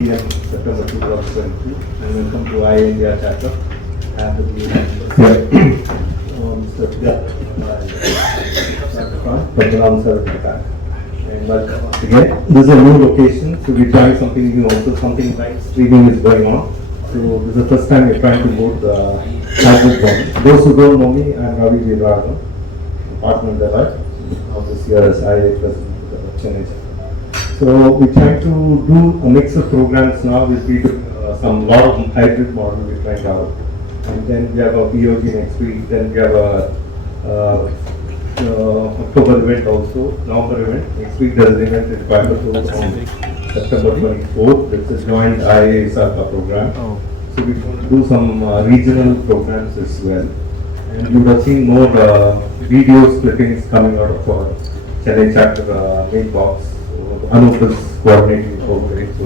PDM September 2022 and welcome to IIA Chapter. I have the and welcome once again. This is a new location, so we're trying something new also, something like streaming is going on. So this is the first time we're trying to move the hybrid one. Those who don't know me, I'm Ravi Viraragan, partner in the life of this year as IIA President of Chennai Chapter. So we try to do a mix of programs now. We'll be doing some lot of hybrid model we're trying out, and then we have a POG next week. Then we have a October event also, November event. Next week there's an event in Coimbatore on September 24th. It's a joint IIA SARPA program. So we want to do some regional programs as well. And you would have seen more video clippings coming out of our Chennai chapter main box. Anup is coordinating over it, so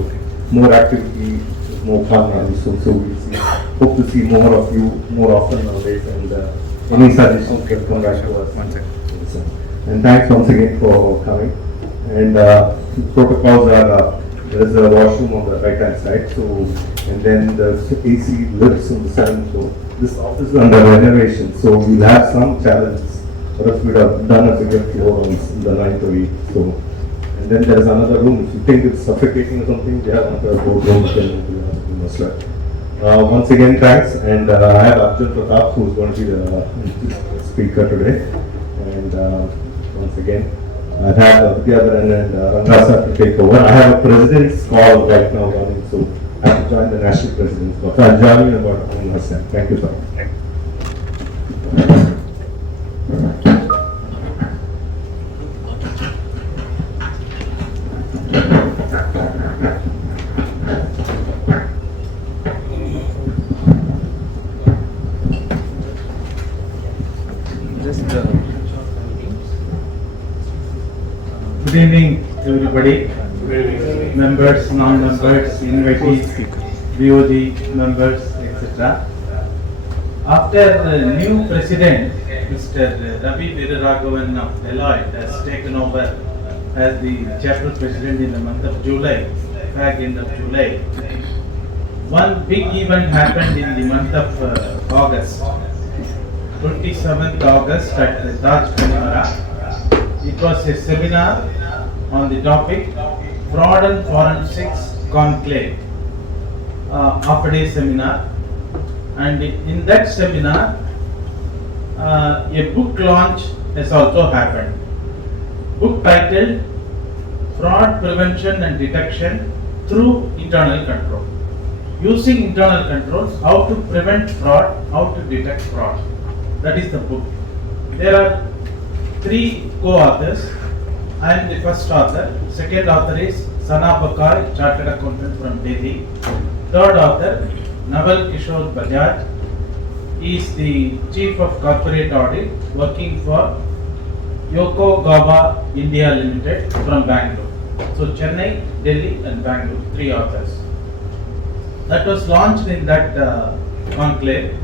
more activity, more fun, and so we'll see. Hope to see more of you more often nowadays, and any suggestions can come back to us. 1 second. And thanks once again for coming. And protocols are there is a washroom on the right hand side, so and then the AC lifts on the 7th floor. This office is under renovation, so we'll have some challenges. Or else we'd have done a bigger floor on the 9th or 8th. So. And then there is another room. If you think it's suffocating or something, we have another boardroom you must have. Once again, thanks. And I have Arjun Pratap, who is going to be the speaker today. And once again, I have Vidyabaran and Rangasa to take over. I have a president's call right now running, so I have to join the national president's call. So I'll join you in about 1 hour's time. Thank you, sir. Thank you. Good evening, everybody. Members, non-members, invitees, BOG members, etc. After the new president, Mr. Ravi Viraragan of Deloitte has taken over as the chapter president in the month of July, back end of July, one big event happened in the month of August, 27th August at the Taj Kanimara. It was a seminar on the topic Fraud and Forensics Conclave, half-a-day seminar, and in that seminar a book launch has also happened. Book titled Fraud Prevention and Detection Through Internal Control. Using internal controls, how to prevent fraud, how to detect fraud. That is the book. There are 3 co-authors. I am the first author. Second author is Sana Bakar, chartered accountant from Delhi. Third author, Naval Kishore Bajaj. He is the chief of corporate audit working for Yokogawa India Limited from Bangalore. So Chennai, Delhi and Bangalore, 3 authors. That was launched in that conclave,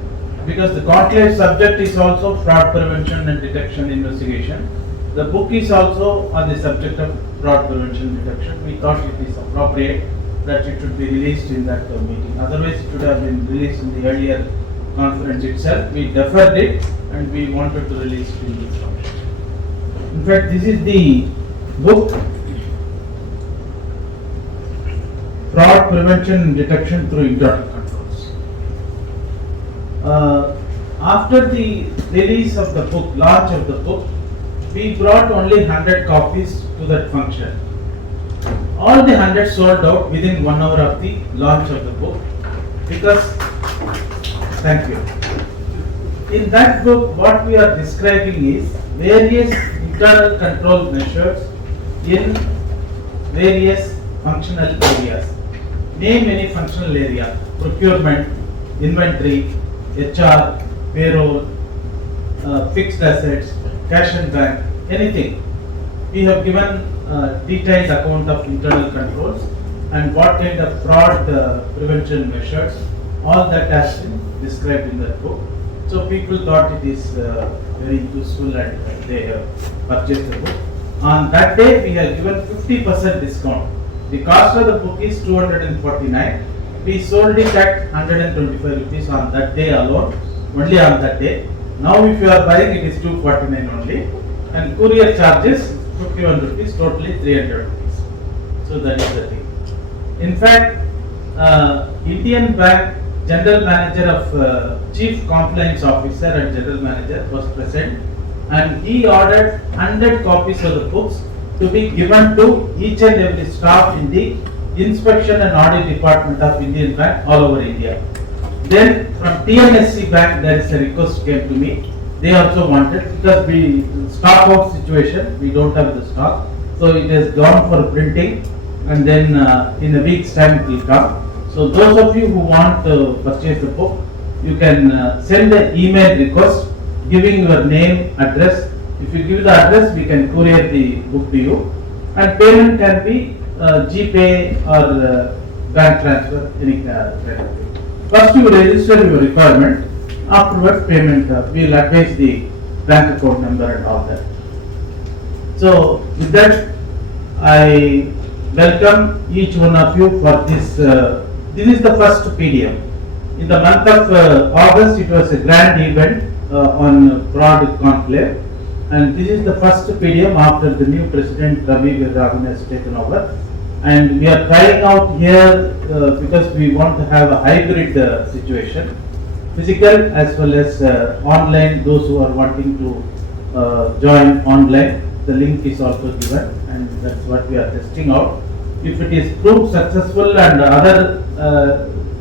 because the conclave subject is also fraud prevention and detection investigation. The book is also on the subject of fraud prevention and detection. We thought it is appropriate that it should be released in that meeting. Otherwise, it should have been released in the earlier conference itself. We deferred it and we wanted to release it in this function. In fact, this is the book, Fraud Prevention and Detection Through Internal Controls. After the release of the book, launch of the book, we brought only 100 copies to that function. All the 100 sold out within 1 hour of the launch of the book, because, thank you. In that book, what we are describing is various internal control measures in various functional areas. Name any functional area: procurement, inventory, HR, payroll, fixed assets, cash and bank, anything. We have given a detailed account of internal controls and what kind of fraud prevention measures. All that has been described in that book. So people thought it is very useful and they have purchased the book. On that day we have given 50% discount The cost of the book is 249. We sold it at 125 rupees on that day alone, only on that day. Now if you are buying, it is 249 only, and courier charges 51 rupees, totally 300 rupees. So that is the thing. In fact, Indian Bank General Manager of Chief Compliance Officer and General Manager was present, and he ordered 100 copies of the books to be given to each and every staff in the Inspection and Audit Department of Indian Bank all over India. Then from TNSC Bank there is a request came to me. They also wanted, because we stock out situation, we don't have the stock, so it has gone for printing, and then in a week's time it will come. So those of you who want to purchase the book, you can send an email request giving your name, address. If you give the address, we can courier the book to you, and payment can be GPay or bank transfer, any kind of thing. First you register your requirement, afterwards payment, we will advise the bank account number and all that. So with that, I welcome each one of you for this. This is the first PDM. In the month of August, it was a grand event on fraud conclave, and this is the first PDM after the new president Ravi Rajan has taken over. And we are trying out here because we want to have a hybrid situation, physical as well as online. Those who are wanting to join online, the link is also given, and that's what we are testing out. If it is proved successful and other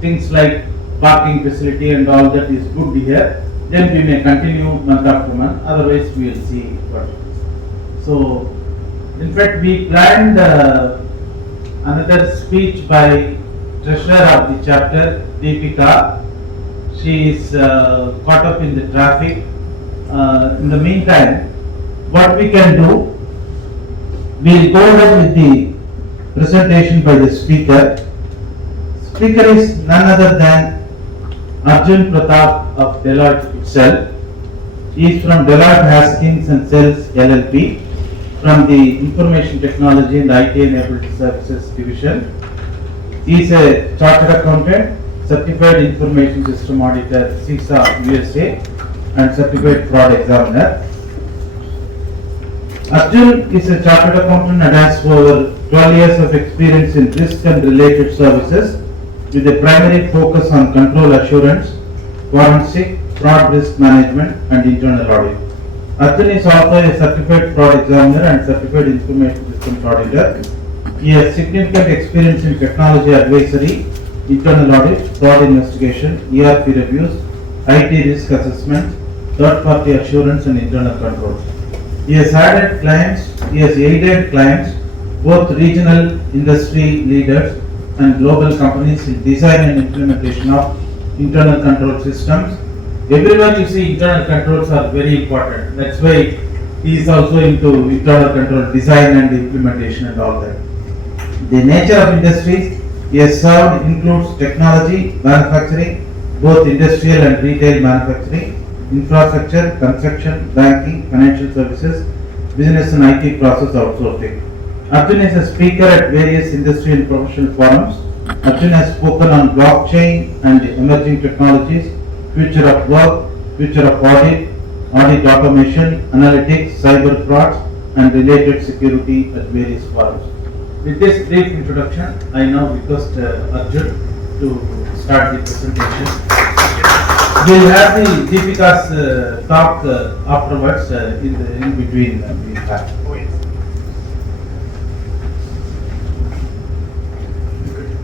things like parking facility and all that is good here, then we may continue month after month. Otherwise, we will see what it is. So, in fact, we planned another speech by treasurer of the chapter, Deepika. She is caught up in the traffic. In the meantime, what we can do, we will go ahead with the presentation by the speaker. Speaker is none other than Arjun Pratap of Deloitte itself. He is from Deloitte Haskins and Sells LLP, from the Information Technology and IT Enabled Services Division. He is a Chartered Accountant, Certified Information System Auditor, CISA USA, and Certified Fraud Examiner. Arjun is a Chartered Accountant and has over 12 years of experience in risk and related services, with a primary focus on control assurance, forensic, fraud risk management, and internal audit. Arjun is also a certified fraud examiner and certified information systems auditor. He has significant experience in technology advisory, internal audit, fraud investigation, ERP reviews, IT risk assessment, third-party assurance, and internal controls. He has aided clients, both regional industry leaders and global companies, in design and implementation of internal control systems. Everywhere you see internal controls are very important. That's why he is also into internal control design and implementation and all that. The nature of industries he has served includes technology, manufacturing, both industrial and retail manufacturing, infrastructure, construction, banking, financial services, business and IT process outsourcing. Arjun is a speaker at various industry and professional forums. Arjun has spoken on blockchain and emerging technologies, future of work, future of audit, audit automation, analytics, cyber frauds, and related security at various forums. With this brief introduction, I now request Arjun to start the presentation. We will have the Deepika's talk afterwards in between.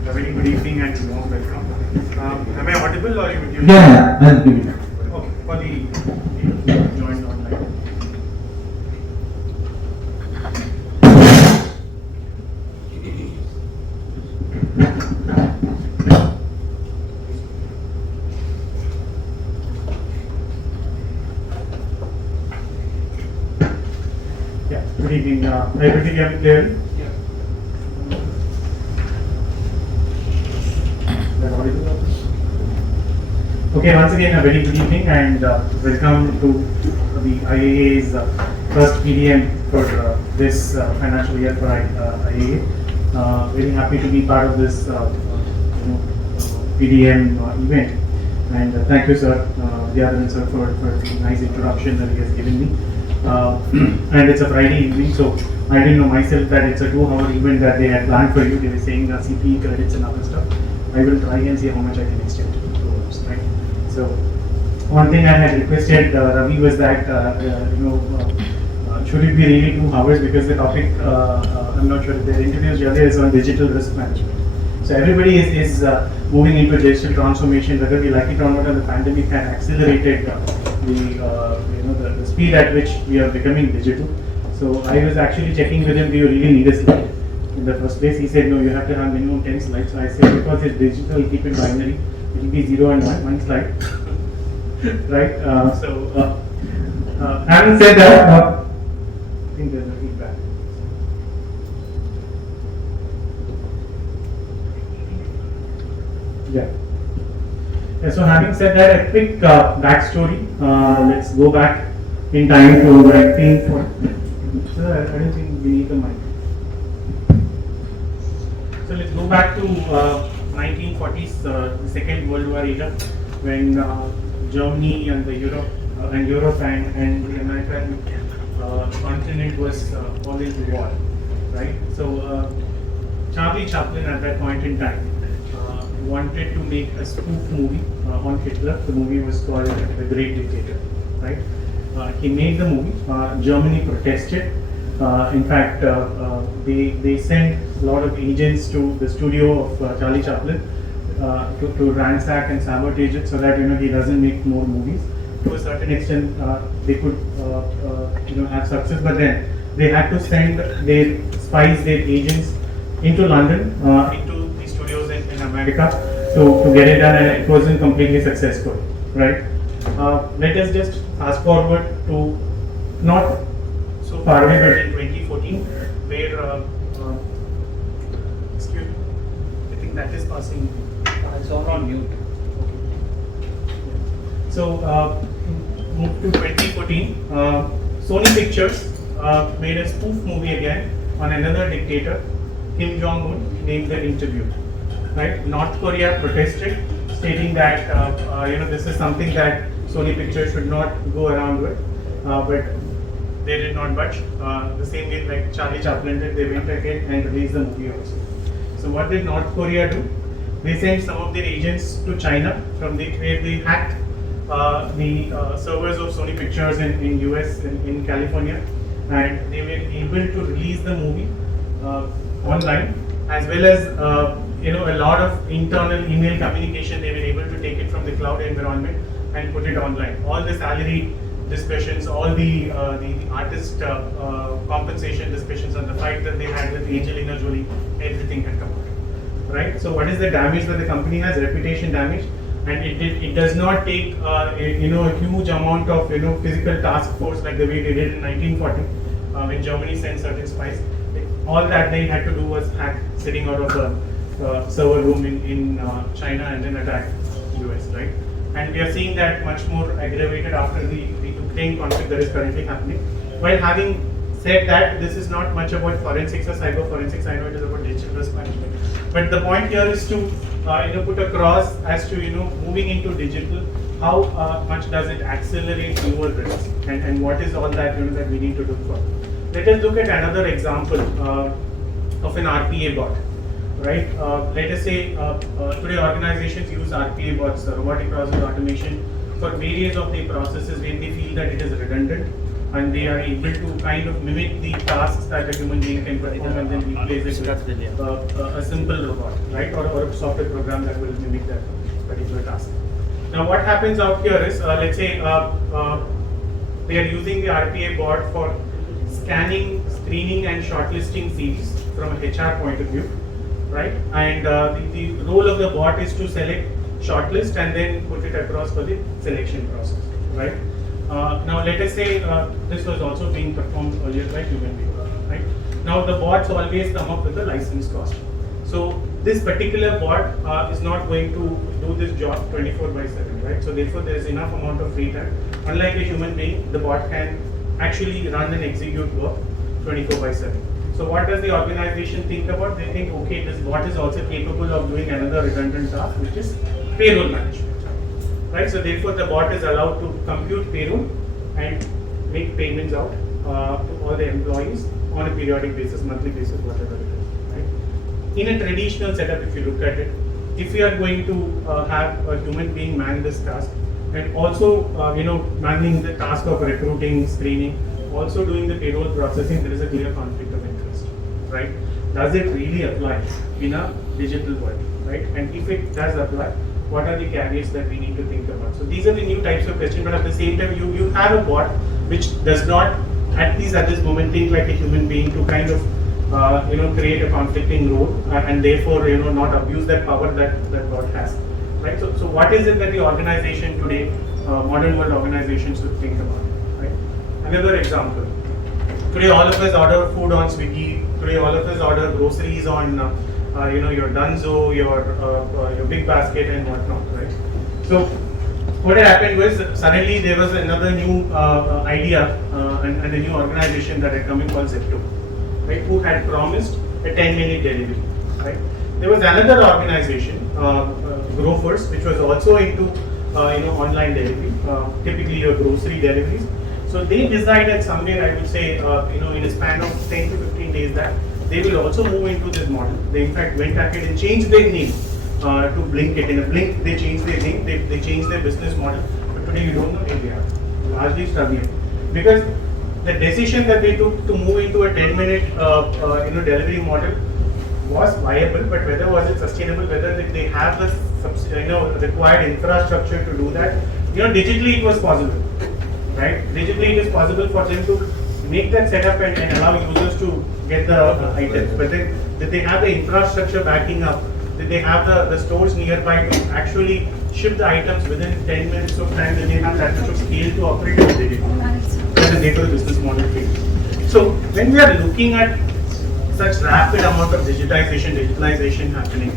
Very good evening and warm welcome. Am I audible or you? Yeah, I'll give it. Okay, for the people who have joined online. Yeah, good evening. Everything I'm clear? Okay, once again a very good evening and welcome to the IIA's first PDM for this financial year for IIA. Very happy to be part of this PDM event. And thank you, sir, Vyadhan sir, for the nice introduction that he has given me. And it's a Friday evening, so I didn't know myself that it's a 2-hour event that they had planned for you. They were saying CPE credits and other stuff. I will try and see how much I can extend to 2 hours, right? So, one thing I had requested Ravi was that, should it be really 2 hours, because the topic, I'm not sure if they're introduced earlier, is on digital risk management. So everybody is moving into digital transformation, whether we like it or not. The pandemic had accelerated the speed at which we are becoming digital. So I was actually checking with him, do you really need a slide? In the first place, he said, no, you have to have minimum 10 slides. So I said, because it's digital, keep it binary. It will be 0 and 1 slide. Right? Having said that, I think there's no feedback. Yeah, so having said that, a quick backstory. Let's go back in time to 1940. Sir, I don't think we need the mic. So let's go back to 1940s, the Second World War era, when Germany and Europe and the American continent was all into war, right? So Charlie Chaplin at that point in time wanted to make a spoof movie on Hitler. The movie was called The Great Dictator, right? He made the movie. Germany protested. In fact, they sent a lot of agents to the studio of Charlie Chaplin to ransack and sabotage it so that he doesn't make more movies. To a certain extent, they could have success, but then they had to send their spies, their agents into London, into the studios in America to get it done, and it wasn't completely successful, right? Let us just fast forward to not so far away, but in 2014, where excuse me, I think that is passing. It's all on mute. So, move to 2014, Sony Pictures made a spoof movie again on another dictator, Kim Jong-un, named The Interview. Right? North Korea protested, stating that this is something that Sony Pictures should not go around with, but they did not budge. The same way like Charlie Chaplin did, they went ahead and released the movie also. So what did North Korea do? They sent some of their agents to China, where they hacked the servers of Sony Pictures in US, in California, and they were able to release the movie online, as well as a lot of internal email communication. They were able to take it from the cloud environment and put it online. All the salary discussions, all the artist compensation discussions, and the fight that they had with Angelina Jolie, everything had come out. Right? So what is the damage that the company has? Reputation damage. And it does not take a huge amount of physical task force like the way they did in 1940 when Germany sent certain spies. All that they had to do was hack sitting out of a server room in China and then attack US, right? And we are seeing that much more aggravated after the Ukraine conflict that is currently happening. While having said that, this is not much about forensics or cyber forensics. I know it is about digital risk management. But the point here is to put across as to moving into digital, how much does it accelerate newer risks, and what is all that that we need to look for. Let us look at another example of an RPA bot, right? Let us say today organizations use RPA bots, robotic process automation, for various of the processes when they feel that it is redundant and they are able to kind of mimic the tasks that a human being can perform and then replace it with a simple robot, right? Or a software program that will mimic that particular task. Now what happens out here is, let's say they are using the RPA bot for scanning, screening and shortlisting CVs from a HR point of view, right? And the role of the bot is to select, shortlist and then put it across for the selection process, right? Now let us say this was also being performed earlier by human beings, right? Now the bots always come up with a license cost. So this particular bot is not going to do this job 24/7, right? So therefore there is enough amount of free time. Unlike a human being, the bot can actually run and execute work 24/7. So what does the organization think about? They think, okay, this bot is also capable of doing another redundant task, which is payroll management, right? So therefore, the bot is allowed to compute payroll and make payments out to all the employees on a periodic basis, monthly basis, whatever it is, right? In a traditional setup, if you look at it, if we are going to have a human being man this task, and also managing the task of recruiting, screening, also doing the payroll processing, there is a clear conflict of interest, right? Does it really apply in a digital world, right? And if it does apply, what are the caveats that we need to think about? So these are the new types of questions, but at the same time, you have a bot which does not, at least at this moment, think like a human being to kind of create a conflicting role and therefore not abuse that power that bot has, right? So what is it that the organization today, modern world organizations should think about, right? Another example. Today all of us order food on Swiggy. Today all of us order groceries on your Dunzo, your Big Basket and whatnot, right? So what had happened was suddenly there was another new idea and a new organization that had come in called Zepto, right? Who had promised a 10-minute delivery, right? There was another organization, Grofers, which was also into online delivery, typically your grocery deliveries. So they decided somewhere, I would say, in a span of 10 to 15 days that they will also move into this model. They in fact went ahead and changed their name to Blinkit. In a blink, they changed their name, they changed their business model. But today you don't know where they are, largely struggling. Because the decision that they took to move into a 10-minute delivery model was viable, but whether was it sustainable, whether they have the required infrastructure to do that, digitally it was possible. Right? Digitally, it is possible for them to make that setup and allow users to get the items. But then, did they have the infrastructure backing up? Did they have the stores nearby to actually ship the items within 10 minutes of time? Did they have that much of scale to operate as they did? That is therefore the business model failed. So, when we are looking at such rapid amount of digitalization happening,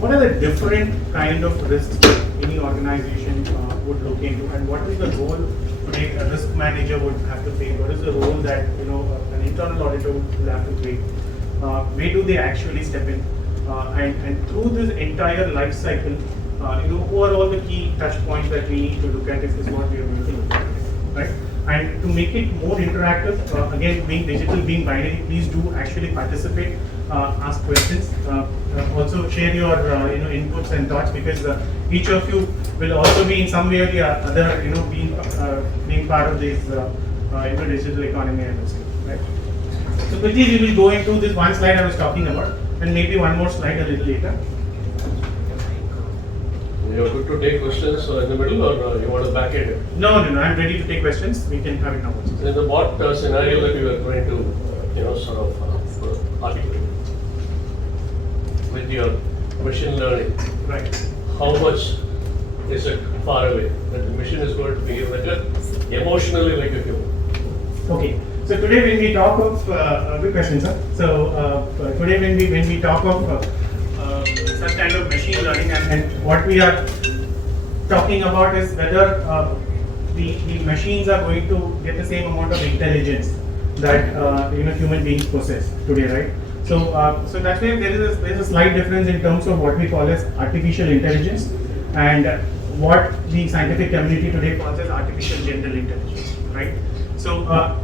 what are the different kind of risks that any organization would look into, and what is the role today a risk manager would have to play? What is the role that an internal auditor will have to play? Where do they actually step in? And through this entire life cycle, who are all the key touch points that we need to look at? Is what we are going to look at, right? And to make it more interactive, again, being digital, being binary, please do actually participate, ask questions, also share your inputs and thoughts, because each of you will also be in some way or the other, being part of this digital economy, I would say, right? So quickly we will go into this one slide I was talking about, and maybe one more slide a little later. You're good to take questions in the middle, or you want to back it? No, I'm ready to take questions. We can have it now. So in the bot scenario that you are going to, sort of articulate with your machine learning, Right. how much is it far away that the machine is going to be like emotionally like a human? Okay. So today when we talk of good question, sir. So today when we talk of such kind of machine learning, and what we are talking about is whether the machines are going to get the same amount of intelligence that human beings possess today, right? So that's why there is a slight difference in terms of what we call as artificial intelligence and what the scientific community today calls as artificial general intelligence, right? So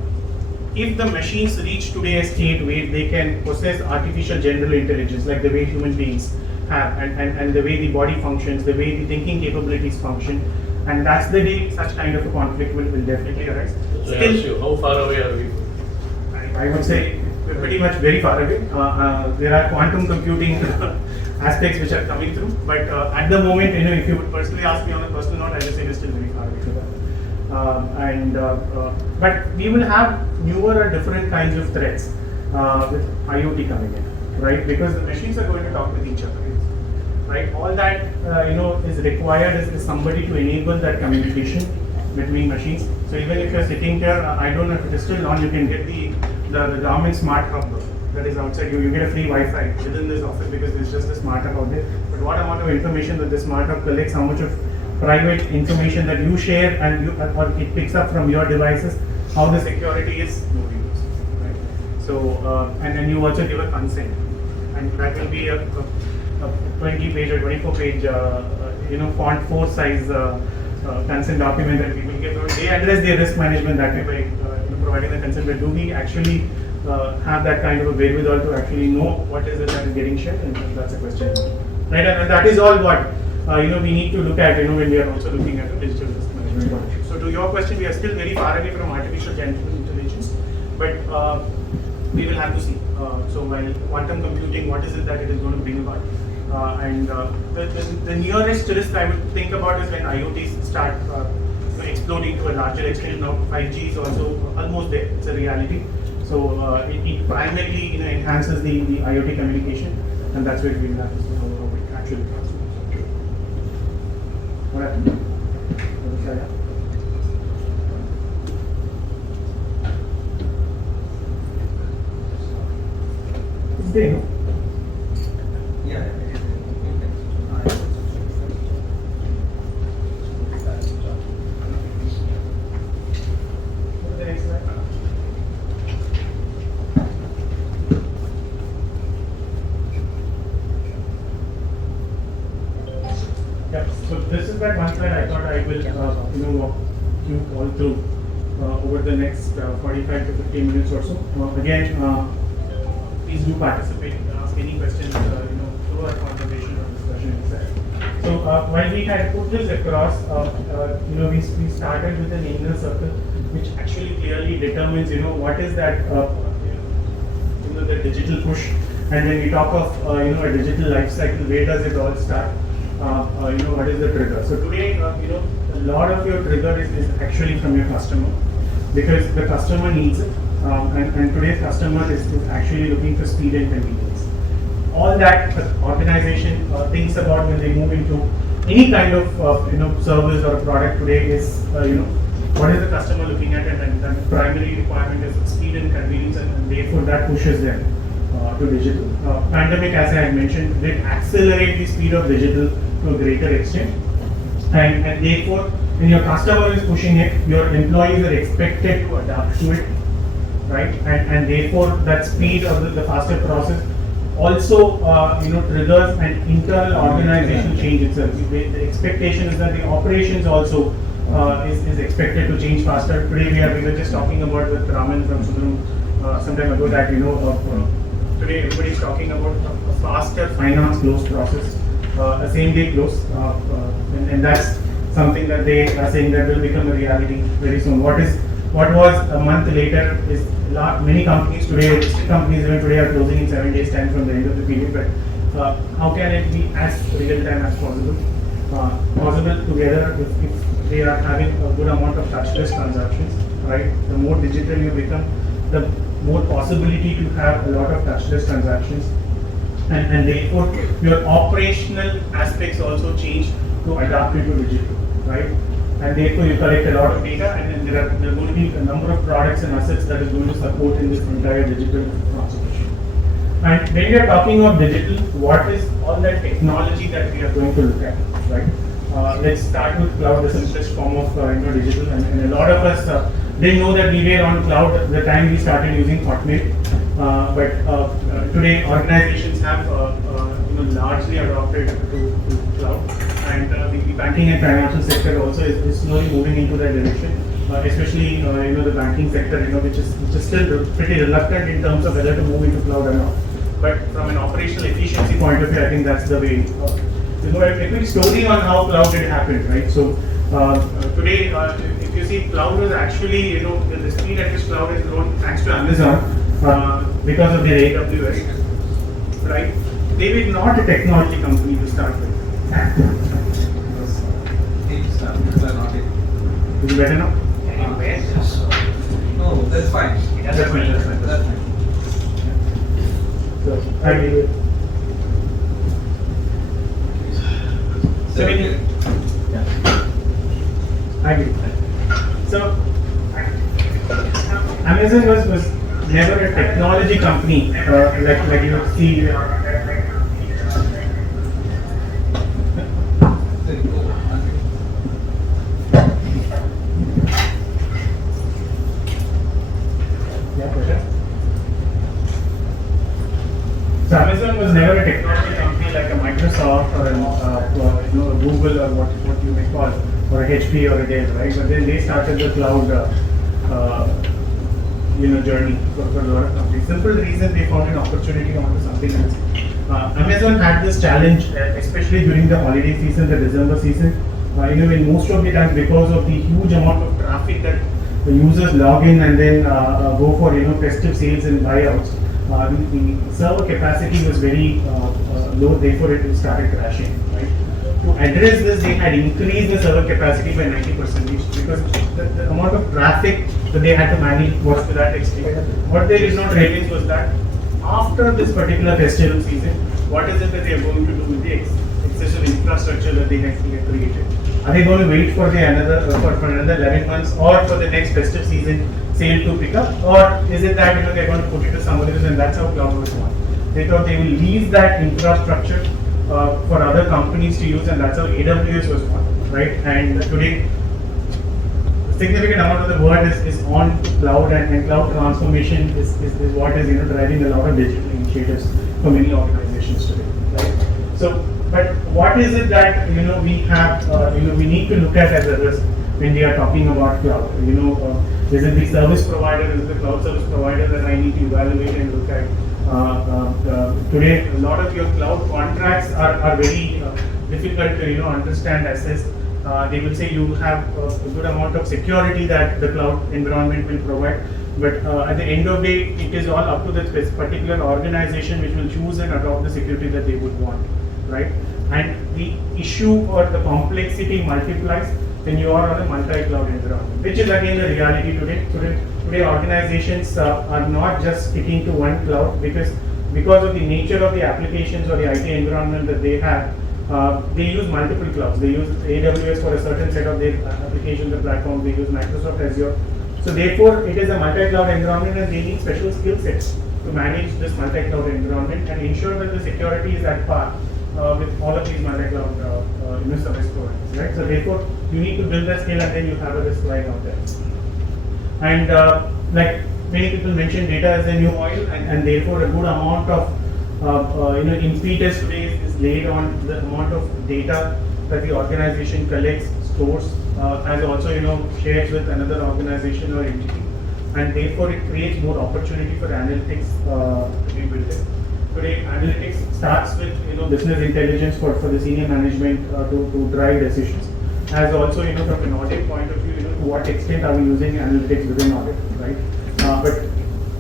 if the machines reach today a state where they can possess artificial general intelligence, like the way human beings have, and the way the body functions, the way the thinking capabilities function, and that's the day such kind of a conflict will definitely arise. So I ask you, how far away are we? I would say we're pretty much very far away. There are quantum computing aspects which are coming through, but at the moment, if you would personally ask me on a personal note, I would say we're still very far away from that. But we will have newer or different kinds of threats with IoT coming in, right? Because the machines are going to talk with each other, right? All that is required is somebody to enable that communication between machines. So even if you're sitting here, I don't know if it is still on, you can get the government smart hub that is outside. You get a free Wi-Fi within this office because there's just a smart hub out there. But what amount of information that the smart hub collects, how much of private information that you share and or it picks up from your devices, how the security is, nobody knows, right? So, and then you also give a consent, and that will be a 20-page or 24-page, font 4 size consent document that we will give. They address the risk management that way by providing the consent. But do we actually have that kind of a wherewithal to actually know what is it that is getting shared? And that's a question, right? And that is all what we need to look at, when we are also looking at the digital risk management point of view. So to your question, we are still very far away from artificial general intelligence, but we will have to see. So while quantum computing, what is it that it is going to bring about? And the nearest risk I would think about is when IoTs start exploding to a larger extent. Now 5G is also almost there; it's a reality. So it primarily enhances the IoT communication, and that's where we will have to see how it actually transforms. What happened? It's there, no? Yeah. The next slide. Yeah, so this is that one slide I thought I will walk you all through over the next 45 to 50 minutes or so. Again, please do participate, ask any questions through our conversation or discussion itself. So while we had put this across, we started with an inner circle, which actually clearly determines what is that the digital push, and when we talk of a digital life cycle, where does it all start? What is the trigger? So today, a lot of your trigger is actually from your customer, because the customer needs it, and today's customer is actually looking for speed and convenience. All that the organization thinks about when they move into any kind of service or a product today is what is the customer looking at, and the primary requirement is speed and convenience, and therefore that pushes them to digital. Pandemic, as I had mentioned, did accelerate the speed of digital to a greater extent, and therefore when your customer is pushing it, your employees are expected to adapt to it, right? And therefore that speed of the faster process also triggers an internal organizational change itself. The expectation is that the operations also is expected to change faster. Today we were just talking about with Raman from Sudham some time ago that today everybody is talking about a faster finance close process, a same day close, and that's something that they are saying that will become a reality very soon. What was a month later is many companies today, listed companies even today are closing in 7 days time from the end of the period. But how can it be as real time as possible? Possible together if they are having a good amount of touchless transactions, right? The more digital you become, the more possibility to have a lot of touchless transactions, and therefore your operational aspects also change to adapt it to digital, right? And therefore you collect a lot of data, and then there are going to be a number of products and assets that is going to support in this entire digital transformation. And when we are talking of digital, what is all that technology that we are going to look at, right? Let's start with cloud, the simplest form of digital, and a lot of us didn't know that we were on cloud at the time we started using Hotmail. But today organizations have largely adopted to cloud, and the banking and financial sector also is slowly moving into that direction. Especially the banking sector, which is still pretty reluctant in terms of whether to move into cloud or not. But from an operational efficiency point of view, I think that's the way. A quick story on how cloud did happen, right? So today, if you see, cloud was actually, the speed at which cloud has grown thanks to Amazon because of their AWS, right? They were not a technology company to start with. Is it better now? No, that's fine. That's fine. So, thank you. Thank you. So, Amazon was never a technology company like you see. Google or what you may call, or a HP or a Dell, right? But then they started the cloud, journey for a lot of companies. Simple reason they found an opportunity onto something else. Amazon had this challenge, especially during the holiday season, the December season. In most of the times, because of the huge amount of traffic that the users log in and then go for festive sales and buyouts, the server capacity was very low. Therefore, it started crashing. Right? To address this, they had increased the server capacity by 90% because the amount of traffic that they had to manage was to that extent. What they did not realize was that after this particular festival season, what is it that they are going to do with the excessive infrastructure that they have created? Are they going to wait for another 11 months or for the next festive season sale to pick up, or is it that they're going to put it to somebody else, and that's how cloud was born? They thought they will leave that infrastructure for other companies to use, and that's how AWS was born, right? And today, a significant amount of the world is on cloud, and cloud transformation is what is driving a lot of digital initiatives for many organizations today, right? So, but what is it that we have we need to look at as a risk when we are talking about cloud? Is it the service provider, is it the cloud service provider that I need to evaluate and look at? Today, a lot of your cloud contracts are very difficult to understand, assess. They will say you have a good amount of security that the cloud environment will provide, but at the end of the day, it is all up to the particular organization which will choose and adopt the security that they would want, right? And the issue or the complexity multiplies when you are on a multi-cloud environment, which is again the reality today. Today organizations are not just sticking to one cloud because of the nature of the applications or the IT environment that they have. They use multiple clouds. They use AWS for a certain set of their applications and platforms. They use Microsoft Azure. So therefore, it is a multi-cloud environment, and they need special skill sets to manage this multi-cloud environment and ensure that the security is at par with all of these multi-cloud service providers, right? So therefore, you need to build that skill, and then you have a risk lying out there. And like many people mention, data is the new oil, and therefore a good amount of impetus today is laid on the amount of data that the organization collects, stores, as also shares with another organization or entity, and therefore it creates more opportunity for analytics to be built in. Today, analytics starts with business intelligence for the senior management to drive decisions, as also from an audit point of view, to what extent are we using analytics within audit, right? But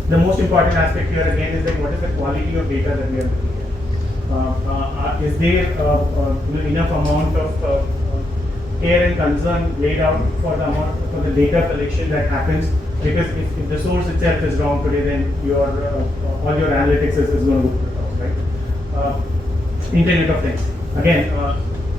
the most important aspect here again is that what is the quality of data that we are looking at? Is there enough amount of care and concern laid out for the data collection that happens? Because if the source itself is wrong today, then all your analytics is going to go to the top, right? Internet of Things. Again,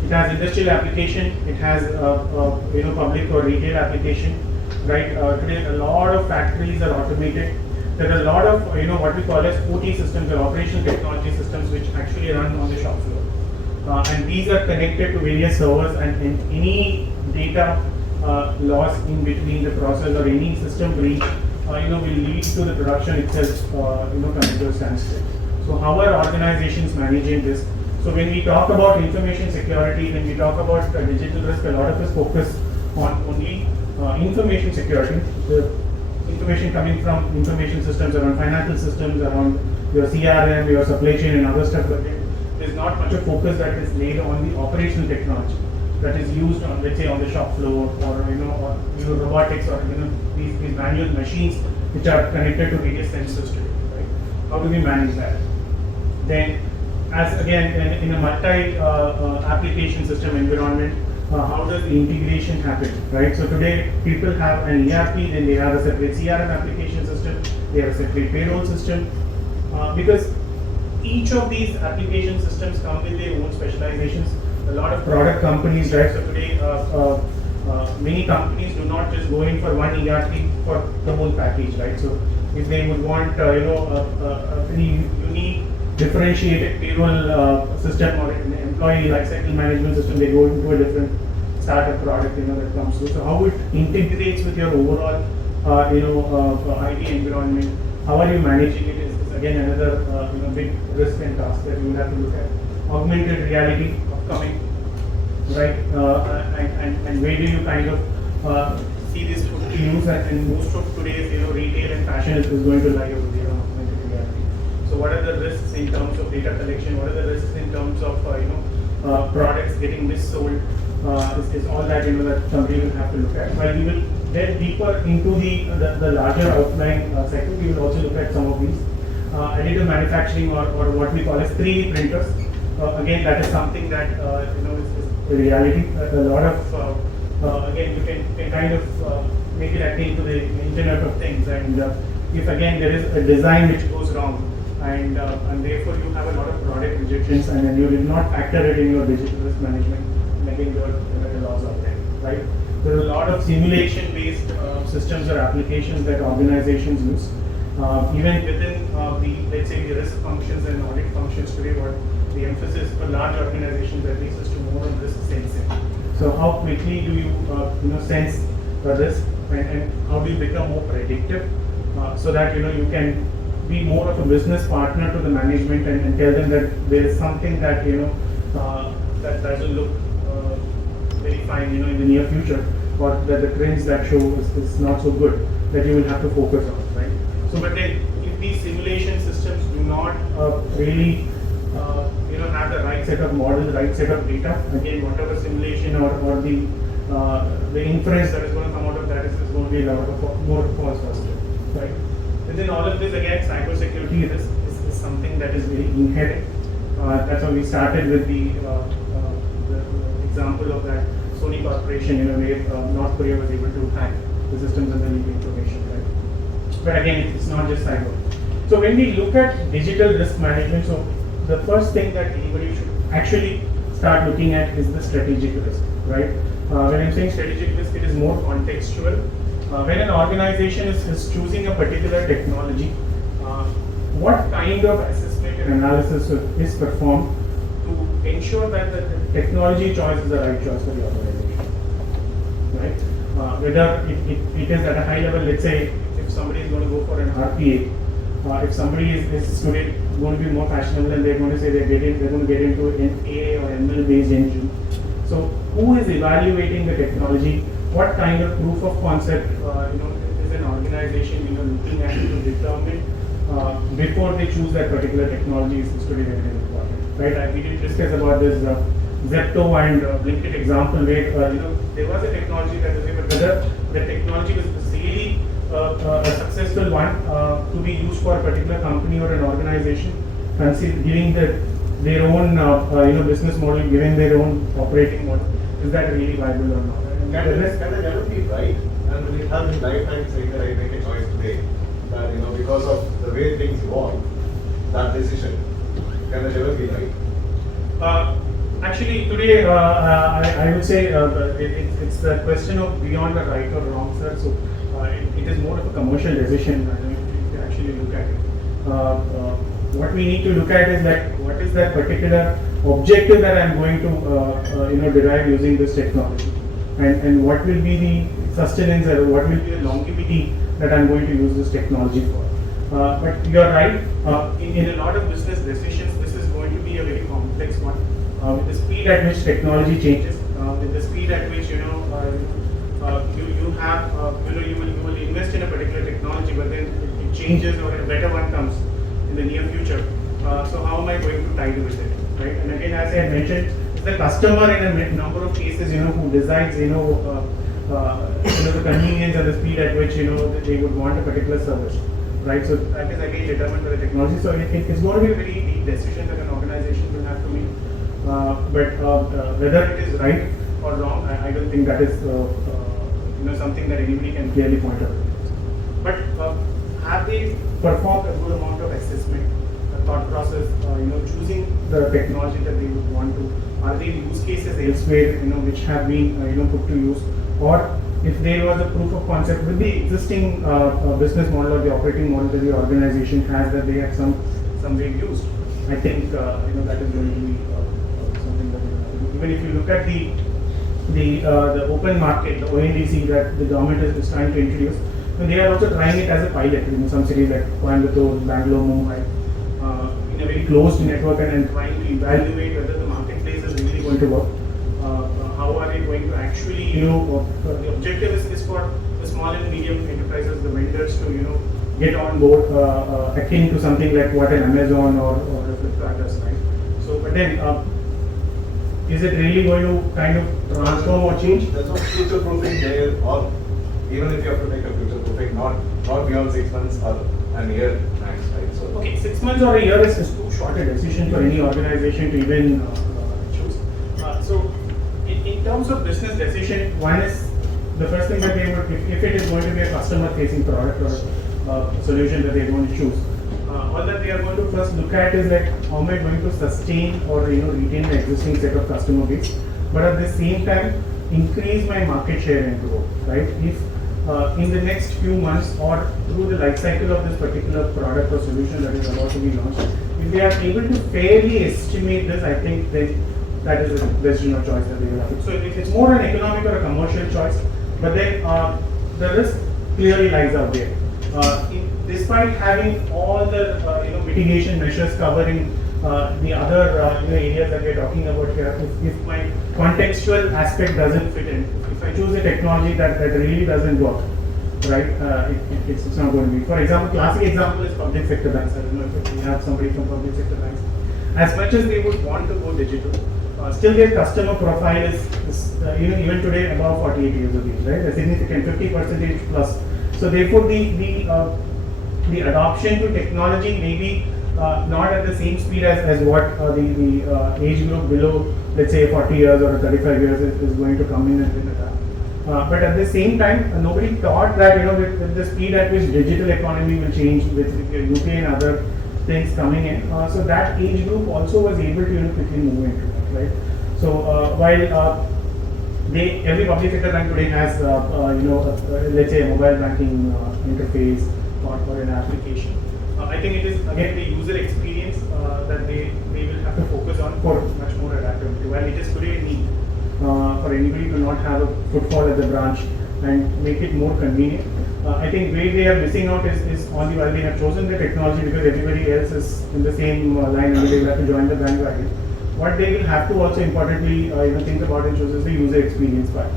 it has industrial application. It has public or retail application, right? Today, a lot of factories are automated. There are a lot of what we call as OT systems or operational technology systems which actually run on the shop floor, and these are connected to various servers, and any data loss in between the process or any system breach will lead to the production itself coming to a standstill. So how are organizations managing this? So when we talk about information security, when we talk about digital risk, a lot of us focus on only information security, the information coming from information systems, around financial systems, around your CRM, your supply chain and other stuff, but there's not much of focus that is laid on the operational technology that is used on, let's say, on the shop floor, or robotics, or these manual machines which are connected to various sensors today, right? How do we manage that? Then, as again in a multi-application system environment, how does the integration happen, right? So today people have an ERP, then they have a separate CRM application system, they have a separate payroll system, because each of these application systems come with their own specializations. A lot of product companies, right? So today, many companies do not just go in for one ERP for the whole package, right? So if they would want, a very unique, differentiated payroll system or an employee lifecycle management system, they go into a different startup product, that comes through. So how it integrates with your overall, IT environment, how are you managing it is again another, big risk and task that you will have to look at. Augmented reality upcoming. right? And where do you kind of see this put to use? And most of today's retail and fashion is going to lie over there on augmented reality. So what are the risks in terms of data collection? What are the risks in terms of products getting missold? Is all that that somebody will have to look at. While we will get deeper into the larger outline section, we will also look at some of these additive manufacturing or what we call as 3D printers. Again, that is something that is a reality. A lot of again, you can kind of make it akin to the Internet of Things, and if again there is a design which goes wrong, and therefore you have a lot of product rejections, and then you did not factor it in your digital risk management, and again your loss out there, right? There are a lot of simulation-based systems or applications that organizations use. Even within let's say the risk functions and audit functions today, what the emphasis for large organizations at least is to more on risk sensing. So how quickly do you sense the risk, and how do you become more predictive, so that you can be more of a business partner to the management and tell them that there is something that that doesn't look very fine in the near future, or that the trends that show is not so good, that you will have to focus on, right? So, but then if these simulation systems do not really have the right set of models, right set of data, again whatever simulation or the inference that is going to come out of that is going to be a lot of more false positive, right? Within all of this, again, cybersecurity is something that is very inherent. That's why we started with the example of that Sony Corporation, where North Korea was able to hack the systems and the leak information, right? But again, it's not just cyber. So when we look at digital risk management, so the first thing that anybody should actually start looking at is the strategic risk, right? When I'm saying strategic risk, it is more contextual. When an organization is choosing a particular technology, what kind of assessment and analysis is performed to ensure that the technology choice is the right choice for the organization, right? Whether it is at a high level, let's say if somebody is going to go for an RPA, if somebody is today going to be more fashionable and they're going to say they're going to get into an AI or ML based engine. So who is evaluating the technology? What kind of proof of concept is an organization looking at to determine before they choose that particular technology is today very important, right? We did discuss about this Zepto and Blinkit example where there was a technology that was there, but whether the technology was really a successful one to be used for a particular company or an organization, giving their own business model, giving their own operating model, is that really viable or not? Can the never be right? And when it has in lifetime saying that I make a choice today, that because of the way things evolve, that decision can it ever be right? Actually, today I would say it's the question of beyond the right or wrong, sir. So it is more of a commercial decision if you actually look at it. What we need to look at is that what is that particular objective that I'm going to derive using this technology, and what will be the sustenance or what will be the longevity that I'm going to use this technology for. But you're right, in a lot of business decisions, this is going to be a very complex one. With the speed at which technology changes, with the speed at which you will invest in a particular technology, but then it changes or a better one comes in the near future. So how am I going to tide with it, right? And again, as I had mentioned, it's the customer in a number of cases, who decides, the convenience and the speed at which they would want a particular service, right? So that is again determined by the technology. So it's going to be a very deep decision that an organization will have to make. But whether it is right or wrong, I don't think that is something that anybody can clearly point out. But have they performed a good amount of assessment, the thought process, choosing the technology that they would want to? Are there use cases elsewhere, which have been put to use, or if there was a proof of concept with the existing business model or the operating model that the organization has that they have some way used? I think that is going to be something that we have to do. Even if you look at the open market, the ONDC that the government is trying to introduce, and they are also trying it as a pilot in some cities like Coimbatore, Bangalore, Mumbai, in a very closed network, and trying to evaluate whether the marketplace is really going to work. actually, the objective is for the small and medium enterprises, the vendors to, get on board, akin to something like what an Amazon or a Flipkart does, right? So, but then, is it really going to kind of transform or change? There's no future proofing there, or even if you have to take a future proofing, not beyond 6 months or a year max, right? So Okay, 6 months or a year is too short a decision for any organization to even choose. So, in terms of business decision, one is the first thing that they would, if it is going to be a customer-facing product or solution that they're going to choose, all that they are going to first look at is like how am I going to sustain or retain the existing set of customer base, but at the same time increase my market share and growth, right? If in the next few months or through the life cycle of this particular product or solution that is about to be launched, if they are able to fairly estimate this, I think then that is a decision or choice that they will have. So if it's more an economic or a commercial choice, but then the risk clearly lies out there. Despite having all the mitigation measures covering the other areas that we're talking about here, if my contextual aspect doesn't fit in, if I choose a technology that really doesn't work, right, it's not going to be. For example, classic example is public sector banks. I don't know if we have somebody from public sector banks. As much as they would want to go digital, still their customer profile is even today above 48 years of age, right? A significant 50% plus. So therefore, the adoption to technology may be not at the same speed as what the age group below, let's say 40 years or 35 years is going to come in and adapt. But at the same time, nobody thought that with the speed at which digital economy will change with UPI and other things coming in, so that age group also was able to quickly move into it, right? So while every public sector bank today has let's say a mobile banking interface or an application. I think it is again the user experience that they will have to focus on for much more adaptability. While it is today a need for anybody to not have a footfall at the branch and make it more convenient. I think where they are missing out is on while they have chosen the technology because everybody else is in the same line and they will have to join the bandwagon. What they will have to also importantly think about and choose is the user experience part.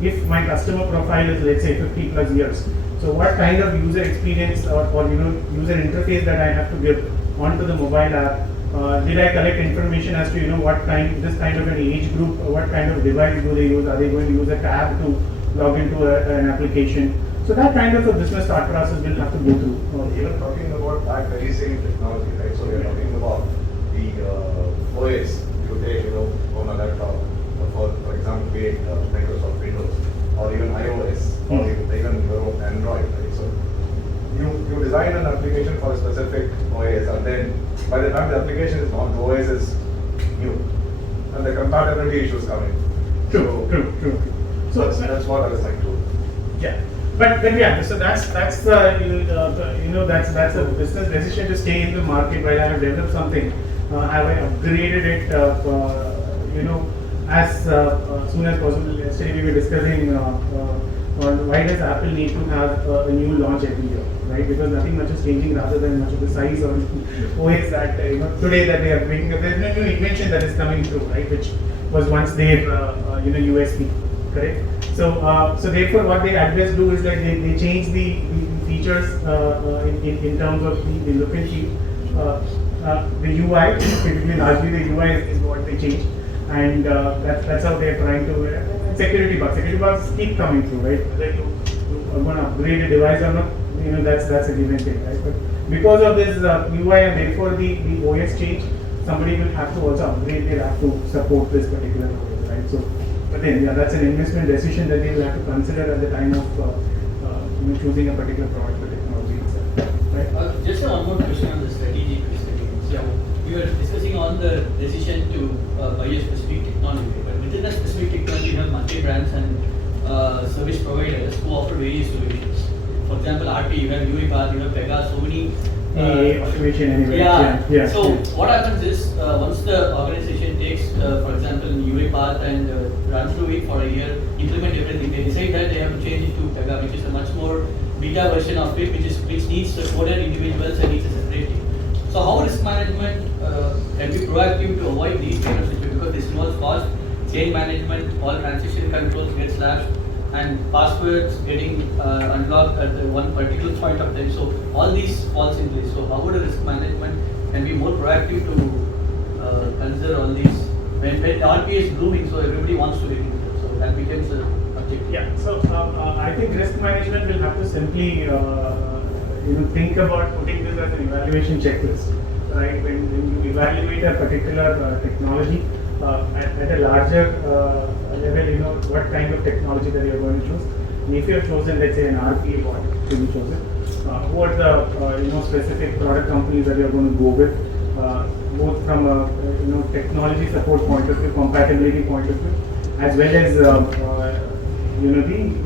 If my customer profile is let's say 50 plus years, so what kind of user experience or user interface that I have to give onto the mobile app? Did I collect information as to this kind of an age group, what kind of device do they use? Are they going to use a tab to log into an application? So that kind of a business thought process will have to go through. Even talking about that very same technology, right? So we are talking about the OS you take, on a laptop, for example, be it Microsoft Windows or even iOS or even your own Android, right? So you design an application for a specific OS, and then by the time the application is launched, the OS is new, and the compatibility issues come in. True. So that's what I was trying to. Yeah, but yeah, so that's that's a business decision to stay in the market while I have developed something. Have I upgraded it? As soon as possible. Yesterday we were discussing on why does Apple need to have a new launch every year, right? Because nothing much is changing rather than much of the size or OS that today that they are bringing. There's no new invention that is coming through, right? Which was once their USP, correct? So therefore, what they always do is that they change the features in terms of the look and feel. The UI, typically largely the UI is what they change, and that's how they're trying to. Security bugs keep coming through, right? Whether you are going to upgrade a device or not, that's a given thing, right? But because of this UI and therefore the OS change, somebody will have to also upgrade their app to support this particular OS, right? So, but then that's an investment decision that they will have to consider at the time of choosing a particular product or technology itself, right? Just one more question on the strategic risk. Yeah. You were discussing on the decision to buy a specific technology, but within that specific technology, you have multi-brands and service providers who offer various solutions. For example, RP, you have UiPath, you have Pega, so many. Automation anyway. Yeah. So what happens is once the organization takes, for example, UiPath and runs through it for a year, implement everything, they decide that they have to change it to Pega, which is a much more beta version of it, which needs the coded individuals and needs a separate team. So how risk management can be proactive to avoid these kind of situations, because this involves cost, chain management, all transition controls get slashed, and passwords getting unlocked at the one particular point of time. So all these falls in place. So how would a risk management can be more proactive to consider all these when RPA is blooming, so everybody wants to get into it. So that becomes a objective. Yeah, so I think risk management will have to simply think about putting this as an evaluation checklist, right? When you evaluate a particular technology at a larger level, what kind of technology that you're going to choose. And if you have chosen, let's say, an RPA bot to be chosen, who are the specific product companies that you're going to go with, both from a technology support point of view, compatibility point of view, as well as the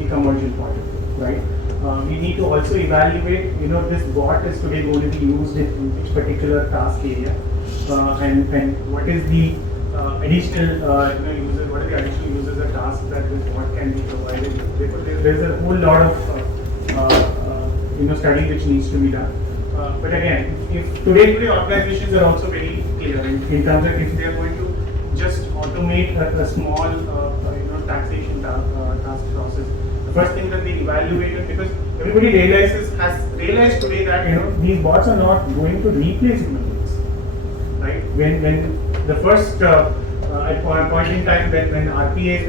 commercial point of view, right? We need to also evaluate, this bot is today going to be used in which particular task area, and what is the additional user, what are the additional users or tasks that this bot can be provided. Therefore, there's a whole lot of study which needs to be done. But again, if today organizations are also very clear in terms of if they are going to just automate a small taxation task process. The first thing that they evaluate, because everybody has realized today that these bots are not going to replace human beings, right? When the first at a point in time when RPAs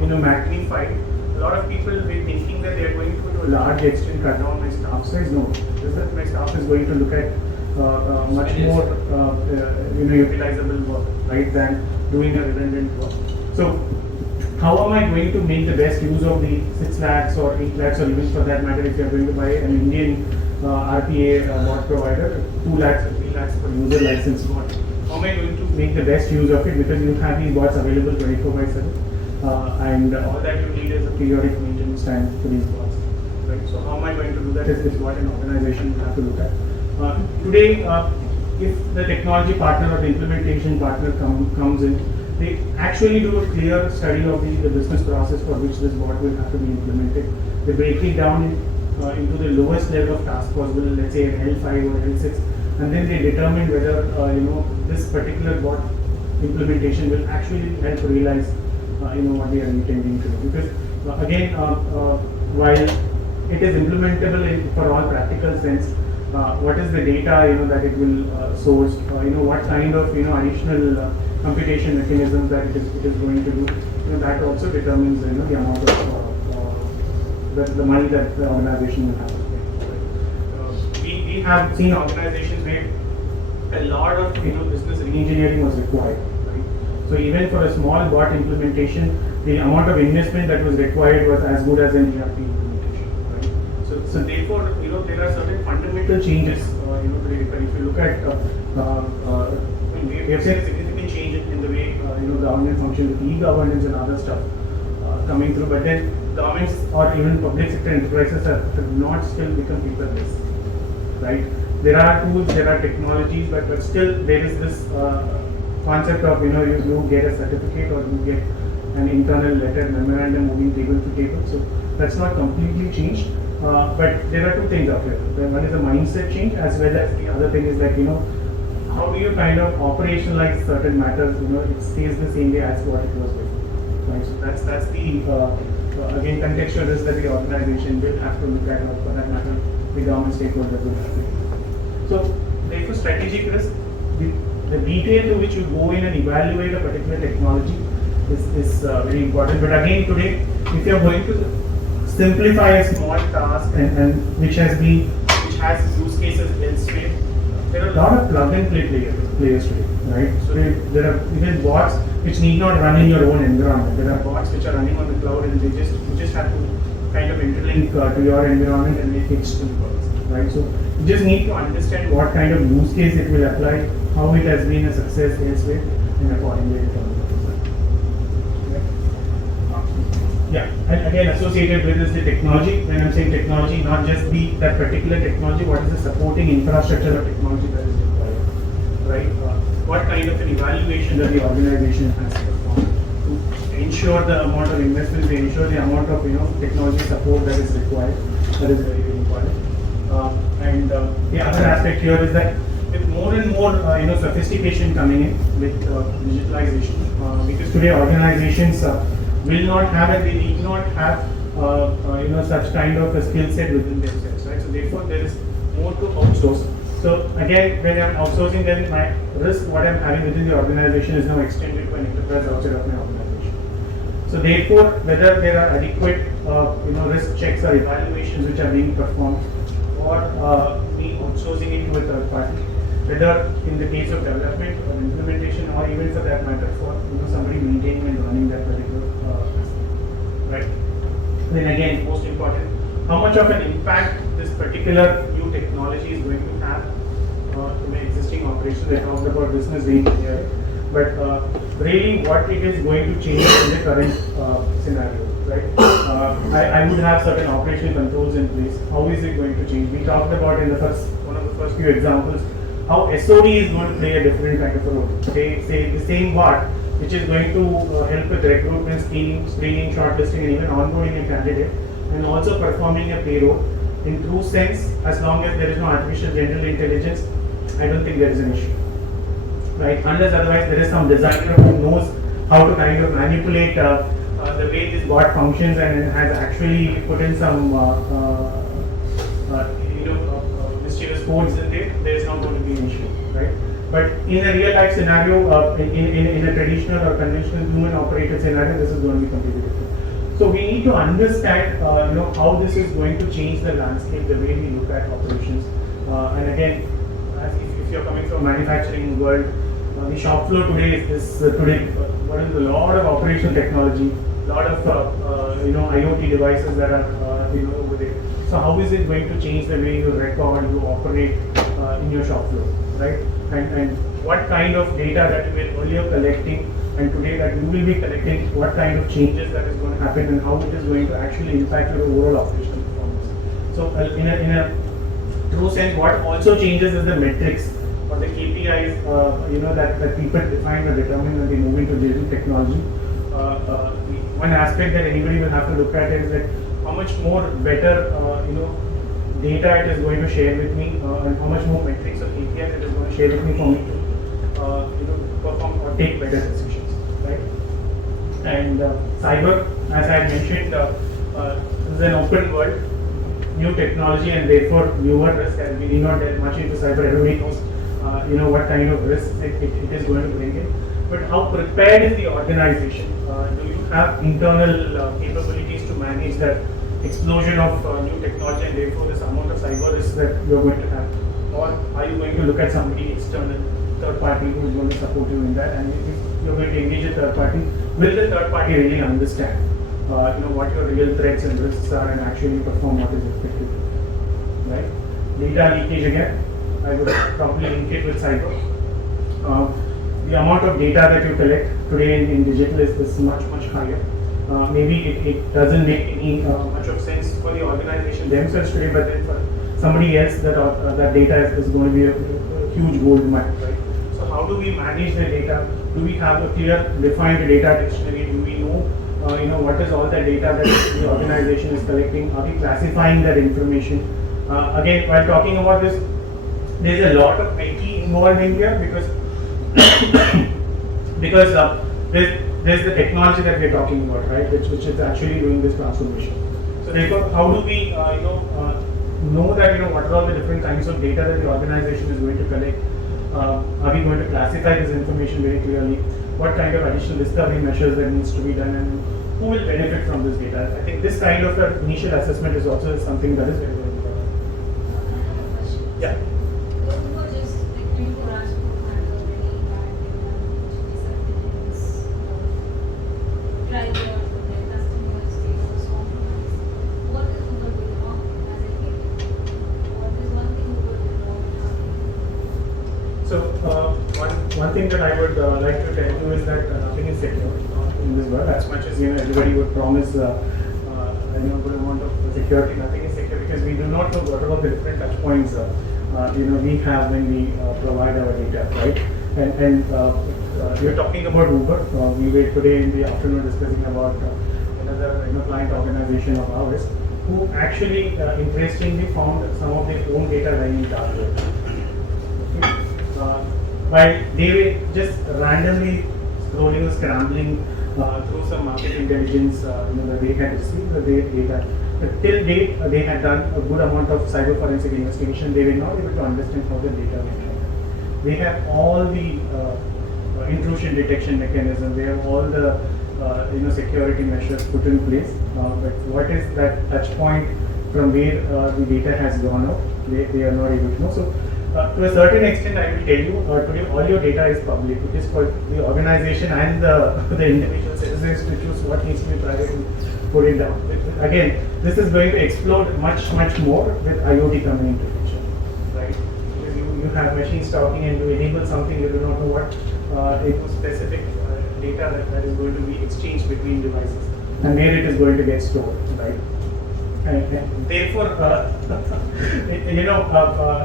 were magnified, a lot of people were thinking that they are going to a large extent cut down my staff size. No, just that my staff is going to look at much more utilizable work, right, than doing a redundant work. So how am I going to make the best use of the 6 lakhs or 8 lakhs, or even for that matter, if you are going to buy an Indian RPA bot provider, 2 lakhs or 3 lakhs per user license bot? How am I going to make the best use of it? Because you have these bots available 24/7. And all that you need is a periodic maintenance time for these bots, right? So how am I going to do that is what an organization will have to look at. Today, if the technology partner or the implementation partner comes in, they actually do a clear study of the business process for which this bot will have to be implemented. They break it down into the lowest level of task possible, let's say an L5 or L6, and then they determine whether this particular bot implementation will actually help realize what they are intending to do. Because again, while it is implementable for all practical sense, what is the data that it will source? What kind of additional computation mechanisms that it is going to do? That also determines the amount of the money that the organization will have to spend. We have seen organizations where a lot of business re-engineering was required. So even for a small bot implementation, the amount of investment that was required was as good as an ERP implementation, right? So therefore, there are certain fundamental changes. If you look at, we have seen a significant change in the way government functions, e-governance and other stuff coming through. But then governments or even public sector enterprises have not still become paperless, right? There are tools, there are technologies, but still there is this concept of you get a certificate or you get an internal letter, memorandum moving table to table. So that's not completely changed. But there are two things out here. One is a mindset change, as well as the other thing is that how do you kind of operationalize certain matters? It stays the same way as what it was before. Right. So that's the again contextual risk that the organization will have to look at, or for that matter, the government stakeholders will have to look at. So therefore, strategic risk. The detail to which you go in and evaluate a particular technology is very important. But again, today, if you are going to simplify a small task and which has use cases elsewhere, there are a lot of plug-and-play players today, right? So there are even bots which need not run in your own environment. There are bots which are running on the cloud, and you just have to kind of interlink to your environment and make it simple, right? So you just need to understand what kind of use case it will apply, how it has been a success elsewhere, and accordingly determine. Yeah, and again associated with is the technology. When I'm saying technology, not just that particular technology, what is the supporting infrastructure or technology that is required, right? What kind of an evaluation that the organization has performed to ensure the amount of investment, to ensure the amount of technology support that is required. That is very, very important. And the other aspect here is that with more and more sophistication coming in with digitalization, because today organizations will not have and they need not have such kind of a skill set within themselves, right? So therefore there is more to outsource. So again, when I'm outsourcing, then my risk, what I'm having within the organization, is now extended to an enterprise outside of my organization. So therefore, whether there are adequate risk checks or evaluations which are being performed, or me outsourcing it to a third party, whether in the case of development or implementation, or even for that matter for somebody maintaining and running that particular right. Then again, most important, how much of an impact this particular new technology is going to have in the existing operations. I talked about business re-engineering, but really what it is going to change in the current scenario, right? I would have certain operational controls in place. How is it going to change? We talked about in the one of the first few examples, how SOD is going to play a different kind of a role. Say the same bot, which is going to help with recruitment, screening, shortlisting, and even onboarding a candidate, and also performing a payroll. In true sense, as long as there is no artificial general intelligence, I don't think there is an issue, right? Unless otherwise there is some designer who knows how to kind of manipulate the way this bot functions and has actually put in some mischievous codes in there. There is not going to be an issue, right? But in a real life scenario, in a traditional or conventional human operated scenario, this is going to be completely different. So we need to understand, how this is going to change the landscape, the way we look at operations. And again, if you're coming from manufacturing world, the shop floor today is what is a lot of operational technology, lot of IoT devices that are over there. So how is it going to change the way you record, you operate in your shop floor, right? And what kind of data that you were earlier collecting and today that you will be collecting, what kind of changes that is going to happen and how it is going to actually impact your overall operational performance. So in a true sense, what also changes is the metrics or the KPIs that people define or determine when they move into digital technology. One aspect that anybody will have to look at is that how much more better data it is going to share with me, and how much more metrics or KPIs it is going to share with me for me to perform or take better decisions, right? And cyber, as I had mentioned, is an open world, new technology, and therefore newer risk. And we need not delve much into cyber. Everybody knows, what kind of risks it is going to bring in. But how prepared is the organization? Do you have internal capabilities to manage that explosion of new technology and therefore this amount of cyber risk that you're going to have? Or are you going to look at somebody external, third party, who is going to support you in that? And if you're going to engage a third party, will the third party really understand what your real threats and risks are and actually perform what is expected, right? Data leakage again, I would probably link it with cyber. The amount of data that you collect today in digital is much higher. Maybe it doesn't make any much of sense for the organization themselves today, but then for somebody else that data is going to be a huge gold mine, right? So how do we manage the data? Do we have a clear defined data dictionary? Do we know what is all the data that the organization is collecting? Are we classifying that information? Again, while talking about this, there is a lot of IT involved in here because there's the technology that we're talking about, right, which is actually doing this transformation. So therefore, how do we know that what are all the different kinds of data that the organization is going to collect? Are we going to classify this information very clearly? What kind of additional discovery measures that needs to be done, and who will benefit from this data? I think this kind of an initial assessment is also something that is very important. Yeah. One thing that I would like to tell you is that nothing is secure in this world. As much as everybody would promise a good amount of security, nothing is secure because we do not know what are the different touch points we have when we provide our data, right? And you're talking about Uber. We were today in the afternoon discussing about another client organization of ours who actually interestingly found some of their own data lying in dark web. While they were just randomly scrolling or scrambling through some market intelligence, that they had received the data. But till date, they had done a good amount of cyber forensic investigation. They were not able to understand how the data went wrong. They have all the intrusion detection mechanism. They have all the security measures put in place. But what is that touch point from where the data has gone out? They are not able to know. So to a certain extent, I will tell you, today all your data is public. It is for the organization and the individual citizens to choose what needs to be private and put it down. Again, this is going to explode much more with IoT coming into picture, right? Because you have machines talking and you enable something, you do not know what specific data that is going to be exchanged between devices and where it is going to get stored, right? And therefore,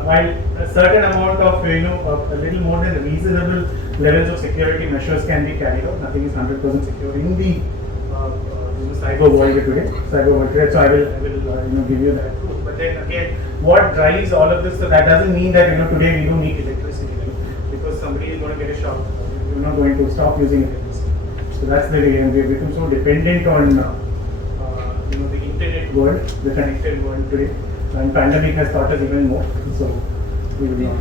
while a certain amount of, a little more than reasonable levels of security measures can be carried out, nothing is 100% secure in the cyber world today. So I will give you that truth. But then again, what drives all of this? So that doesn't mean that today we don't need electricity, because somebody is going to get a shock. You're not going to stop using electricity. So that's the way, and we have become so dependent on the internet world, the connected world today. And pandemic has taught us even more. So we will not.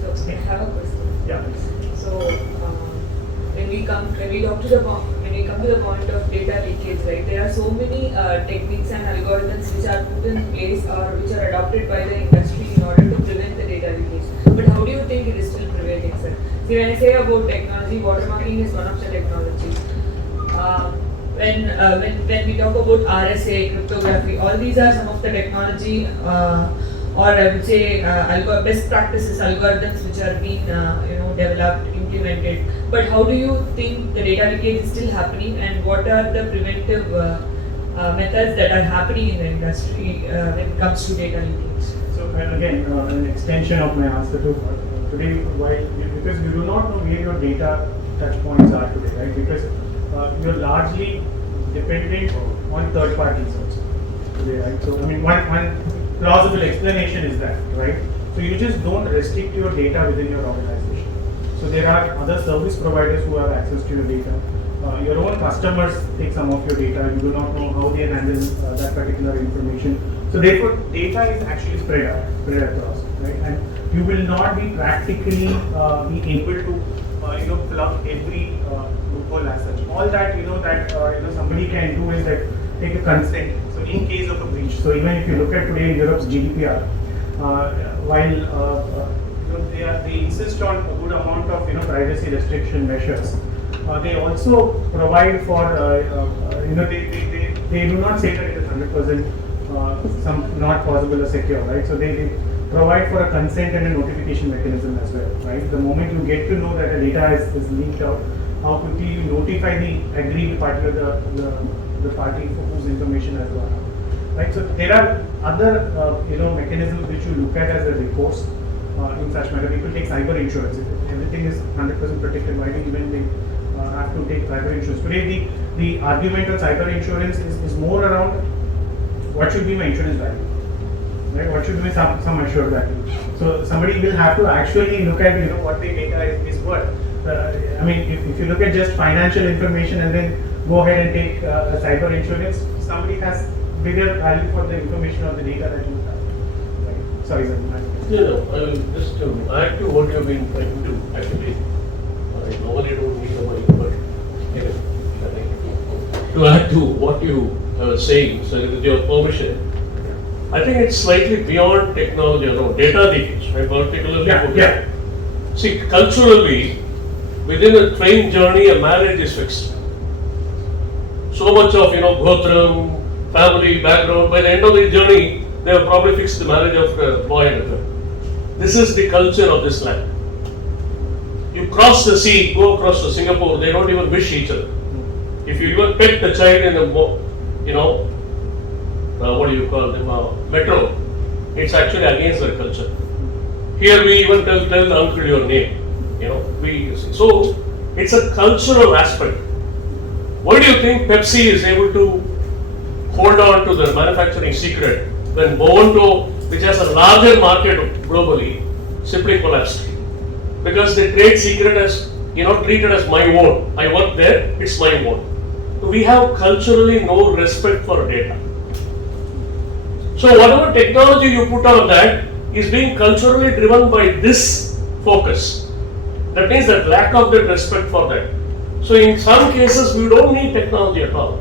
So I have a question. Yeah. So when we come to the point of data leakage, right? There are so many techniques and algorithms which are put in place or which are adopted by the industry in order to prevent the data leakage. But how do you think it is still prevailing, sir? See, when I say about technology, watermarking is one of the technologies. When we talk about RSA, cryptography, all these are some of the technology, or I would say best practices, algorithms which are being developed, implemented. But how do you think the data leakage is still happening, and what are the preventive methods that are happening in the industry when it comes to data leakage? So again, an extension of my answer to today, because you do not know where your data touch points are today, right? Because you're largely dependent on third parties also today, right? So I mean, one plausible explanation is that, right? So you just don't restrict your data within your organization. So there are other service providers who have access to your data. Your own customers take some of your data. You do not know how they handle that particular information. So therefore, data is actually spread across, right? And you will not be practically be able to plug every loophole as such. All that somebody can do is that take a consent. So in case of a breach, so even if you look at today Europe's GDPR, while they insist on a good amount of privacy restriction measures, they also provide for they do not say that it is 100% not possible or secure, right? So they provide for a consent and a notification mechanism as well, right? The moment you get to know that the data is leaked out, how quickly you notify the aggrieved party or the party for whose information has gone out, right? So there are other mechanisms which you look at as a recourse in such matter. People take cyber insurance. If everything is 100% protected, why do even they have to take cyber insurance? Today the argument on cyber insurance is more around what should be my insurance value, right? What should be some assured value? So somebody will have to actually look at what the data is worth. I mean, if you look at just financial information and then go ahead and take a cyber insurance, somebody has bigger value for the information or the data that you have. Right? Sorry, sir. Just to add to what you've been trying to actually, I normally don't need the mic, but to add to what you were saying, so with your permission, I think it's slightly beyond technology, data leakage, right? Particularly for See, culturally, within a train journey, a marriage is fixed. So much of gotram, family, background. By the end of the journey, they have probably fixed the marriage of a boy and a girl. This is the culture of this land. You cross the sea, go across to Singapore, they don't even wish each other. If you even pet the child in the, what do you call them, metro, it's actually against their culture. Here we even tell the uncle your name. So it's a cultural aspect. Why do you think Pepsi is able to hold on to the manufacturing secret when Bowento, which has a larger market globally, simply collapsed. Because the trade secret is, treated as my own. I work there, it's my own. We have culturally no respect for data. So whatever technology you put on that is being culturally driven by this focus. That means that lack of that respect for that. So in some cases we don't need technology at all.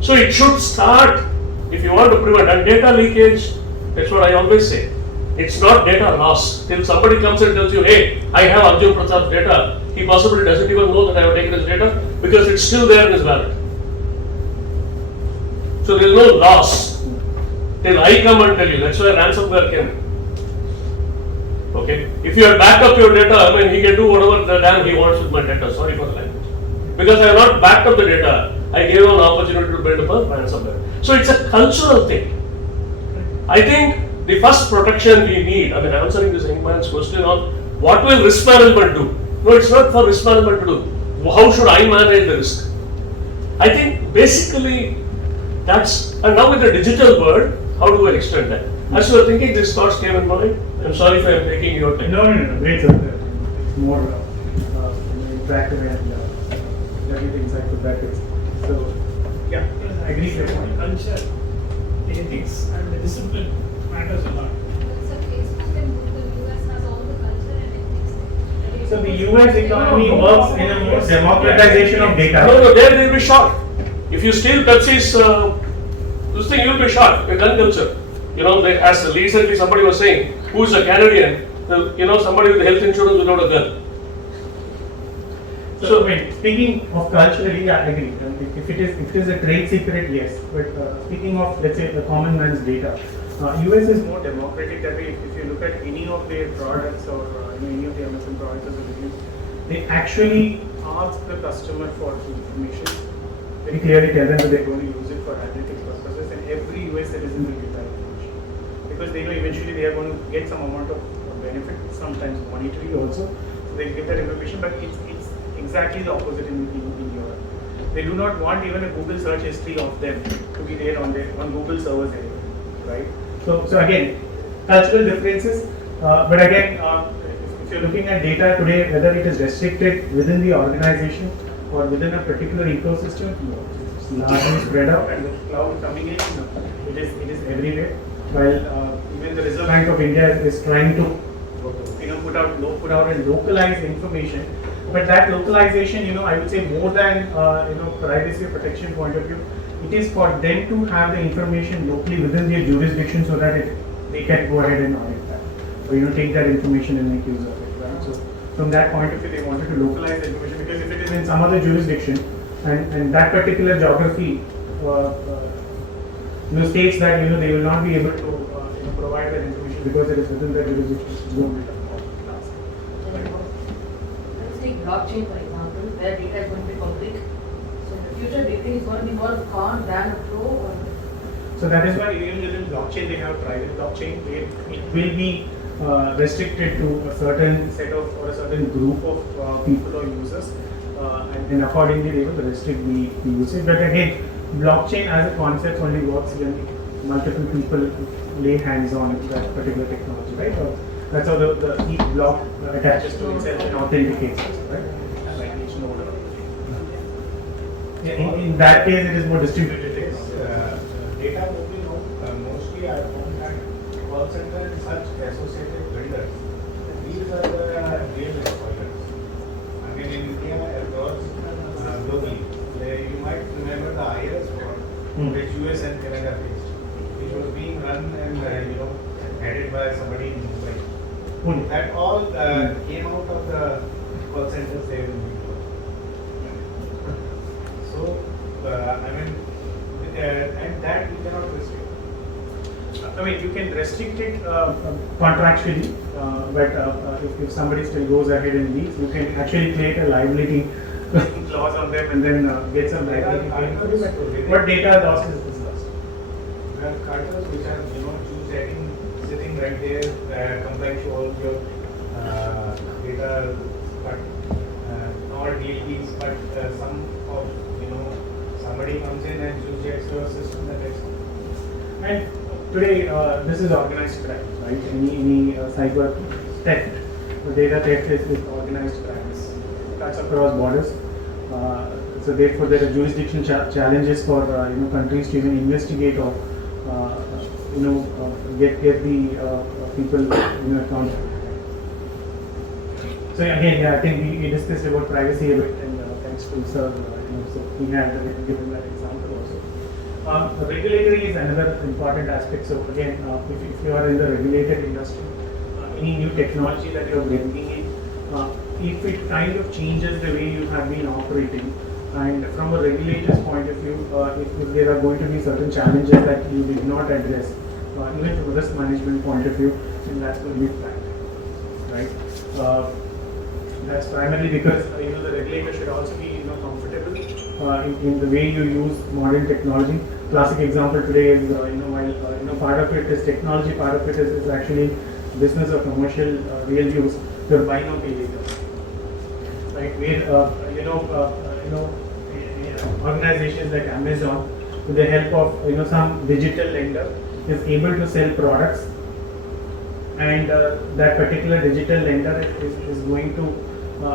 So it should start, if you want to prevent, and data leakage, that's what I always say. It's not data loss. Till somebody comes and tells you, hey, I have Arjun Prasad's data, he possibly doesn't even know that I have taken his data because it's still there in his wallet. So there is no loss till I come and tell you. That's why ransomware came. Okay? If you have backed up your data, he can do whatever the damn he wants with my data. Sorry for the language. Because I have not backed up the data, I gave him an opportunity to build up a ransomware. So it's a cultural thing. I think the first protection we need, answering this young man's question on what will risk management do? No, it's not for risk management to do. How should I manage the risk? I think basically that's, and now with the digital world, how do I extend that? As you were thinking, these thoughts came in mind. I'm sorry if I am taking your time. No, great, sir. It's more interactive and everything insightful practice. So, yeah, I agree with your point. Culture, ethics, and the discipline matters a lot. So Facebook and Google, US has all the culture and ethics. So the US economy works in a more democratization of data. No, there they'll be shot. If you steal Pepsi's, this thing you'll be shot. A gun culture. As recently somebody was saying, who's a Canadian, somebody with health insurance without a gun. So, speaking of culturally, I agree. If it is a trade secret, yes. But speaking of, let's say, the common man's data, US is more democratic that way. If you look at any of their products or any of the Amazon products or reviews, they actually ask the customer for information. Very clearly tell them that they're going to use it for analytics purposes, and every US citizen will get that information. Because they know eventually they are going to get some amount of benefit, sometimes monetary also. So they get that information, but it's exactly the opposite in Europe. They do not want even a Google search history of them to be there on Google servers anyway, right? So again, cultural differences, but again, if you're looking at data today, whether it is restricted within the organization or within a particular ecosystem, it's largely spread out, and with cloud coming in, it is everywhere. While even the Reserve Bank of India is trying to put out and localize information, but that localization, I would say more than privacy protection point of view, it is for them to have the information locally within their jurisdiction so that they can go ahead and audit that, or take that information and make use of it. Right? So from that point of view, they wanted to localize the information, because if it is in some other jurisdiction and that particular geography states that they will not be able to provide that information because it is within their jurisdiction. Let's take blockchain for example, where data is going to be public. So in the future, do you think it's going to be more of a con than a pro? Or? So that is why even within blockchain they have private blockchain. It will be restricted to a certain set of or a certain group of people or users, and accordingly they will restrict the usage. But again, blockchain as a concept only works when multiple people lay hands on that particular technology, right? So that's how each block attaches to itself and authenticates it, right? Like each node. In that case, it is more distributed. Data moving mostly I found that call center and such associated vendors. These are the real employers. In India, across globally, you might remember the IIA for which US and Canada faced, which was being run and headed by somebody in Mumbai. That all came out of the call centers there in India. So, and that we cannot restrict. You can restrict it contractually, but if somebody still goes ahead and leaves, you can actually create a liability clause on them and then get some liability claim for it. What data loss is this loss? There are cartels which are sitting right there, complying to all your data, but not DLPs, but some of somebody comes in and checks your system, that is. And today this is organized crime, right? Any cyber theft, data theft is organized crime. It cuts across borders. So therefore, there are jurisdiction challenges for countries to even investigate or get the people accountable. So again, yeah, I think we discussed about privacy a bit, and thanks to Sir, so he had given that example also. Regulatory is another important aspect. So again, if you are in the regulated industry, any new technology that you are bringing in, if it kind of changes the way you have been operating, and from a regulator's point of view, if there are going to be certain challenges that you did not address, even from a risk management point of view, then that's going to be flagged, right? That's primarily because the regulator should also be comfortable in the way you use modern technology. Classic example today is while part of it is technology, part of it is actually business or commercial real use. The buy now pay later, right? Where organizations like Amazon, with the help of some digital lender, is able to sell products, and that particular digital lender is going to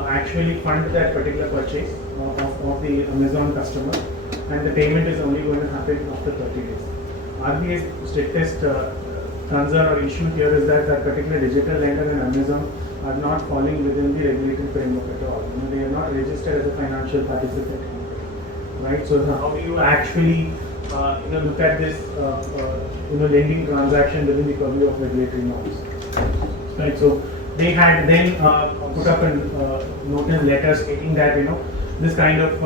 actually fund that particular purchase of the Amazon customer, and the payment is only going to happen after 30 days. RBI's strictest concern or issue here is that that particular digital lender and Amazon are not falling within the regulatory framework at all. They are not registered as a financial participant, right? So how do you actually look at this lending transaction within the purview of regulatory norms, right? So they had then put up a notice letter stating that this kind of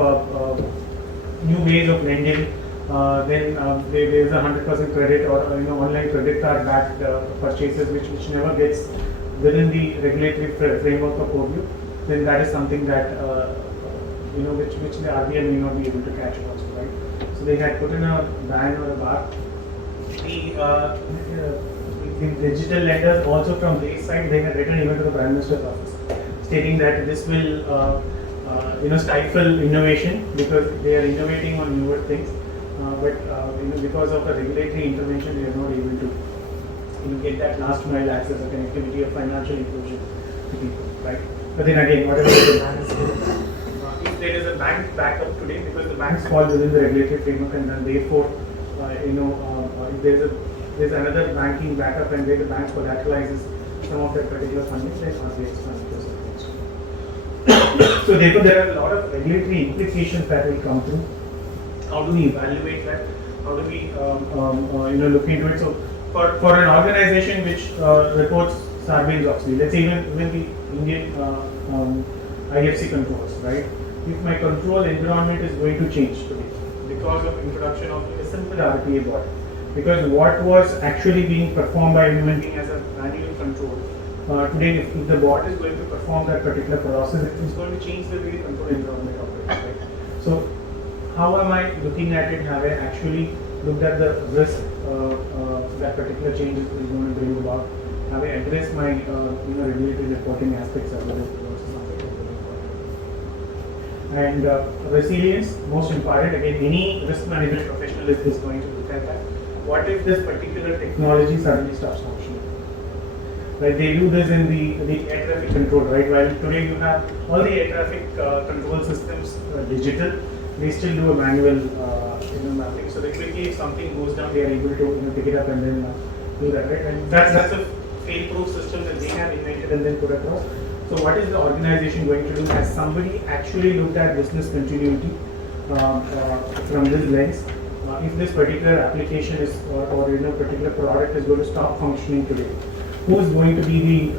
new ways of lending, then there is a 100% credit or online credit card backed purchases which never gets within the regulatory framework of purview. Then that is something that which the RBI may not be able to catch also, right? So they had put in a ban or a bar. The digital lenders also from their side, they had written even to the Prime Minister's office stating that this will stifle innovation because they are innovating on newer things, but because of the regulatory intervention, they are not able to get that last mile access or connectivity of financial inclusion to people, right? But then again, whatever the ban is, if there is a bank backup today, because the banks fall within the regulatory framework, and then therefore, if there's another banking backup and where the bank collateralizes some of that particular funding, then RBI expenditures are next. So therefore, there are a lot of regulatory implications that will come through. How do we evaluate that? How do we look into it? So for an organization which reports Sarbanes-Oxley, let's say even the Indian IFC controls, right? If my control environment is going to change today because of introduction of a simple RPA bot, because what was actually being performed by a human being as a manual control, today if the bot is going to perform that particular process, it's going to change the way the control environment operates, right? So how am I looking at it? Have I actually looked at the risk that particular change is going to bring about? Have I addressed my regulatory reporting aspects of it? And resilience, most important. Again, any risk management professional is going to look at that. What if this particular technology suddenly stops functioning? Right, they do this in the air traffic control, right? While today you have all the air traffic control systems digital, they still do a manual mapping. So they quickly, if something goes down, they are able to pick it up and then do that, right? And that's a fail-proof system that they have invented and then put across. So what is the organization going to do? Has somebody actually looked at business continuity from this lens? If this particular application is or particular product is going to stop functioning today, who is going to be the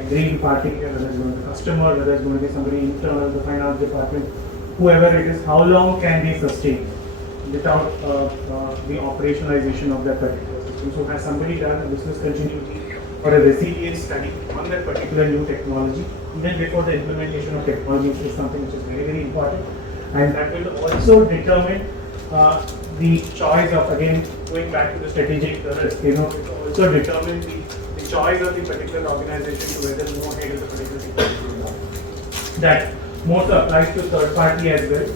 aggrieved party here? Whether it's going to be the customer, whether it's going to be somebody internal, the finance department, whoever it is, how long can they sustain without the operationalization of that particular system? So has somebody done a business continuity or a resilience study on that particular new technology, even before the implementation of technology, which is something which is very, very important, and that will also determine the choice of, again, going back to the strategic risk, it will also determine the choice of the particular organization to whether to move ahead with the particular technology or not. That more so applies to third party as well,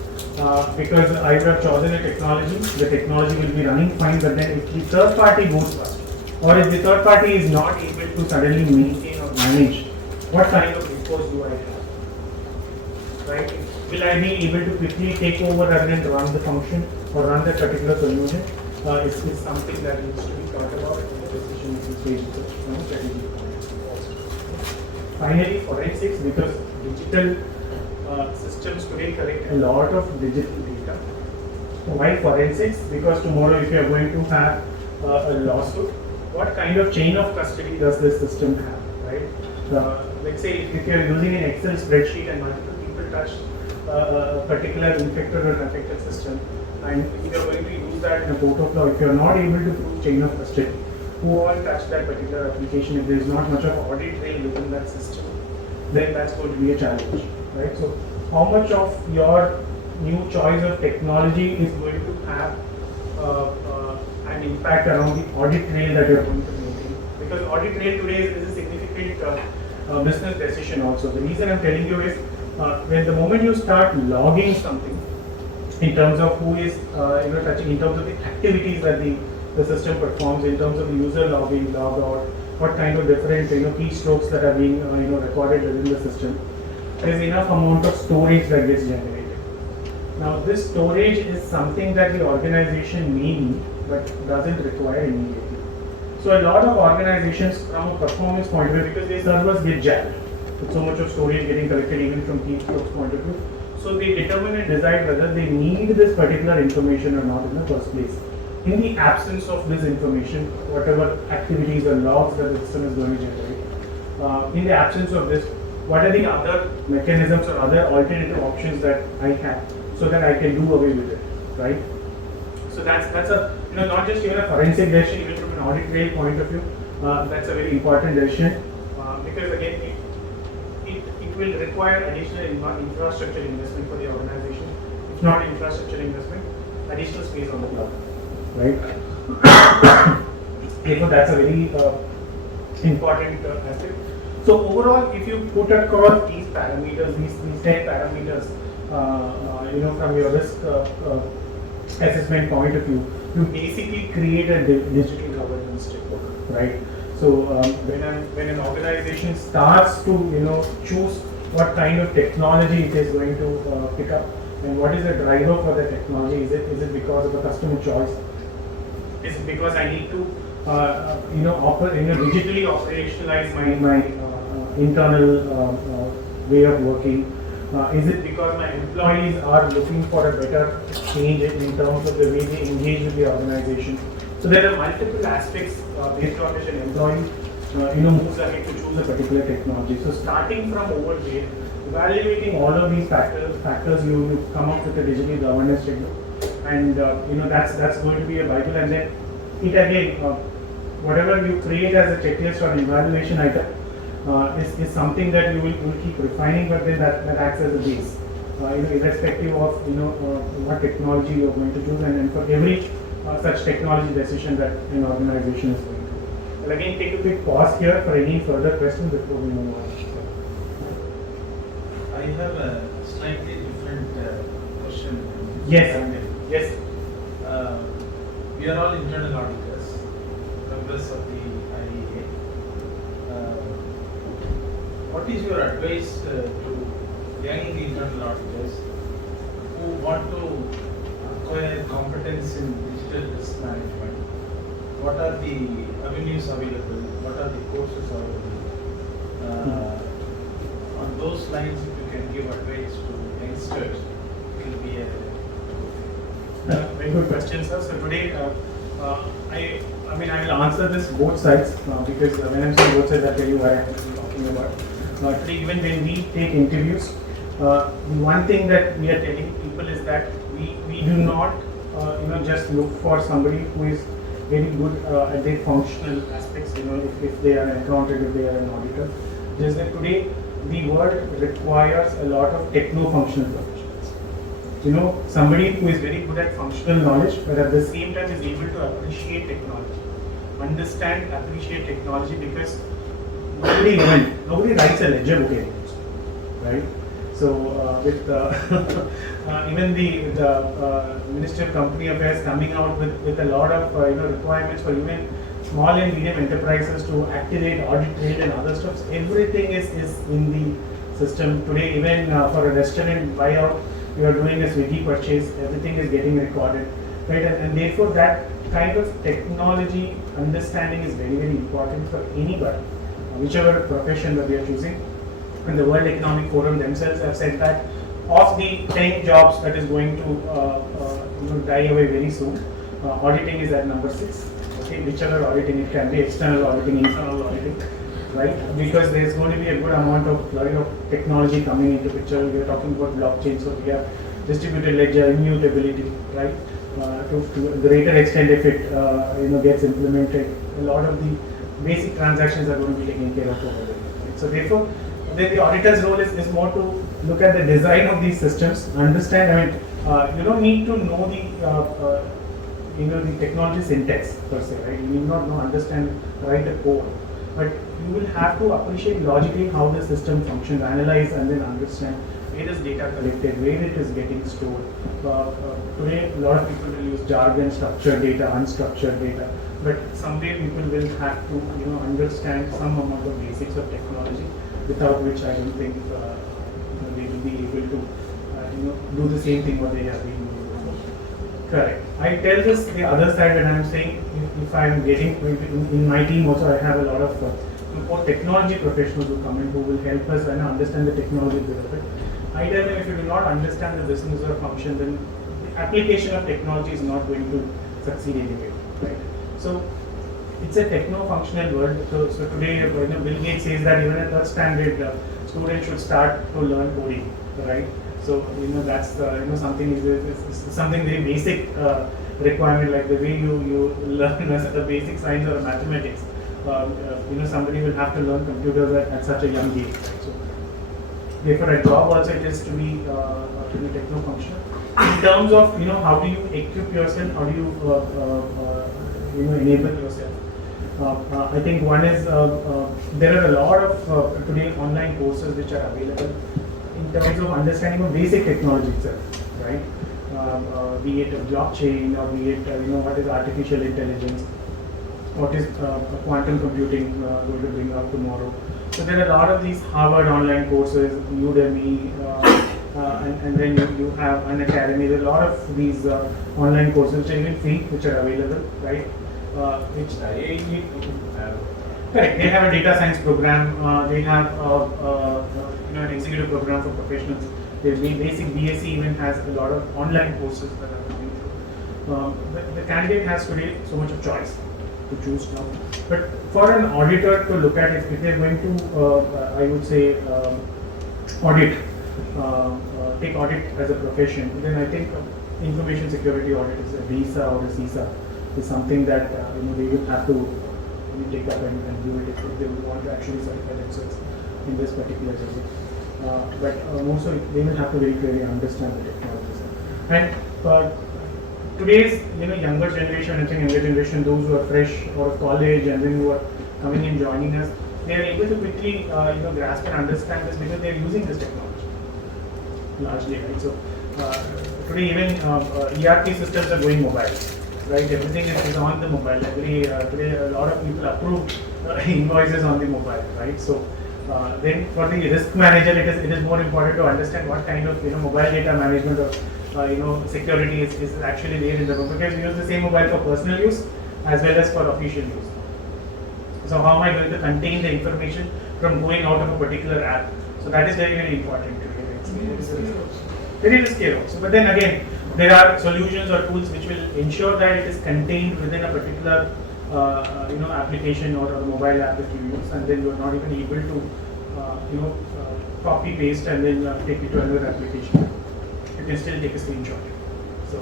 because I would have chosen a technology, the technology will be running fine, but then if the third party goes first, or if the third party is not able to suddenly maintain or manage, what kind of recourse do I have? Right? Will I be able to quickly take over rather than run the function or run that particular solution? Is something that needs to be thought about in the decision making stage from a strategy point of view also. Finally, forensics, because digital systems today collect a lot of digital data. Why forensics? Because tomorrow if you are going to have a lawsuit, what kind of chain of custody does this system have, right? Let's say if you are using an Excel spreadsheet and multiple people touch a particular infected or affected system, and if you are going to use that in a court of law, if you are not able to prove chain of custody, who all touched that particular application, if there is not much of audit trail within that system, then that's going to be a challenge, right? So how much of your new choice of technology is going to have an impact around the audit trail that you're going to maintain? Because audit trail today is a significant business decision also. The reason I'm telling you is when the moment you start logging something in terms of who is touching, in terms of the activities that the system performs, in terms of the user logging, log out, what kind of different keystrokes that are being recorded within the system, there is enough amount of storage that gets generated. Now this storage is something that the organization may need but doesn't require immediately. So a lot of organizations from a performance point of view, because their servers get jammed with so much of storage getting collected even from keystrokes point of view, so they determine and decide whether they need this particular information or not in the first place. In the absence of this information, whatever activities or logs that the system is going to generate, in the absence of this, what are the other mechanisms or other alternative options that I have so that I can do away with it, right? So that's a not just even a forensic decision, even from an audit trail point of view, that's a very important decision because again it will require additional infrastructure investment for the organization. If not infrastructure investment, additional space on the cloud, right? Therefore, that's a very important aspect. So overall, if you put across these parameters, these 10 parameters, from your risk assessment point of view, you basically create a digital governance framework, right? So when an organization starts to choose what kind of technology it is going to pick up, and what is the driver for the technology? Is it because of a customer choice? Is it because I need to digitally operationalize my internal way of working? Is it because my employees are looking for a better change in terms of the way they engage with the organization? So there are multiple aspects based on which an employee moves ahead to choose a particular technology. So starting from over there, evaluating all of these factors, you come up with a digital governance framework, and that's going to be a Bible. And then it again, whatever you create as a checklist or an evaluation item is something that you will keep refining, but then that acts as a base, irrespective of what technology you are going to choose, and for every such technology decision that an organization is going to do. Well, again, take a quick pause here for any further questions before we move on. I have a slightly different question. Yes. Yes. We are all internal auditors, members of the IIA. What is your advice to young internal auditors who want to acquire competence in digital risk management? What are the avenues available? What are the courses available? On those lines, if you can give advice to youngsters, it will be a very good question, sir. So today, I will answer this both sides because when I'm saying both sides, I'll tell you what I'm talking about. Today, even when we take interviews, the one thing that we are telling people is that we do not just look for somebody who is very good at their functional aspects. If they are an accountant, if they are an auditor. Just that today the world requires a lot of techno-functional professionals. Somebody who is very good at functional knowledge, but at the same time is able to appreciate technology, understand, appreciate technology, because nobody writes a ledger book anymore, right? So with even the Ministry of Company Affairs coming out with a lot of requirements for even small and medium enterprises to activate audit trail and other stuff. Everything is in the system today. Even for a restaurant buyout, you are doing a Swiggy purchase, everything is getting recorded, right? And therefore that kind of technology understanding is very, very important for anybody, whichever profession that we are choosing. And the World Economic Forum themselves have said that of the 10 jobs that is going to die away very soon, auditing is at number 6. Okay, whichever auditing it can be, external auditing, internal auditing, right? Because there is going to be a good amount of technology coming into picture. We are talking about blockchain, so we have distributed ledger, immutability, right? To a greater extent, if it gets implemented, a lot of the basic transactions are going to be taken care of over there. Right? So therefore, the auditor's role is more to look at the design of these systems, understand. I mean, you don't need to know the technology syntax per se, right? You need not understand, write the code, but you will have to appreciate logically how the system functions, analyze and then understand where is data collected, where it is getting stored. Today, a lot of people will use jargon, structured data, unstructured data, but someday people will have to understand some amount of basics of technology, without which I don't think they will be able to do the same thing what they have been doing before. Correct. I tell this the other side when I'm saying if I'm getting in my team also, I have a lot of more technology professionals who come in who will help us and understand the technology bit of it. I tell them if you do not understand the business or function, then the application of technology is not going to succeed anyway, right? So it's a techno-functional world. So today, Bill Gates says that even at third standard, students should start to learn coding, right? So that's something is something very basic requirement, like the way you learn the basic science or mathematics. Somebody will have to learn computers at such a young age. Right? So therefore, a job also it is to be techno-functional. In terms of how do you equip yourself, how do you enable yourself. I think one is there are a lot of today online courses which are available in terms of understanding of basic technology itself, right? Be it a blockchain or be it what is artificial intelligence, what is quantum computing going to bring up tomorrow. So there are a lot of these Harvard online courses, Udemy, and then you have an academy. There are a lot of these online courses which are even free, which are available, right? Which correct. They have a data science program. They have an executive program for professionals. The basic BSc even has a lot of online courses that are coming through. The candidate has today so much of choice to choose now. But for an auditor to look at it, if they are going to, I would say, audit, take audit as a profession, then I think information security audit is a VISA or a CISA is something that they will have to take up and do it if they want to actually certify themselves in this particular area. But also they will have to very clearly understand the technologies. And today's younger generation, I think younger generation, those who are fresh out of college and then who are coming in joining us, they are able to quickly grasp and understand this because they are using this technology largely, right? So today even ERP systems are going mobile. Right, everything is on the mobile. Today a lot of people approve invoices on the mobile, right? So then for the risk manager, it is more important to understand what kind of mobile data management or security is actually there in the mobile, because we use the same mobile for personal use as well as for official use. So how am I going to contain the information from going out of a particular app? So that is very, very important to very risky also. But then again, there are solutions or tools which will ensure that it is contained within a particular application or a mobile app that you use, and then you are not even able to copy paste and then take it to another application. You can still take a screenshot. So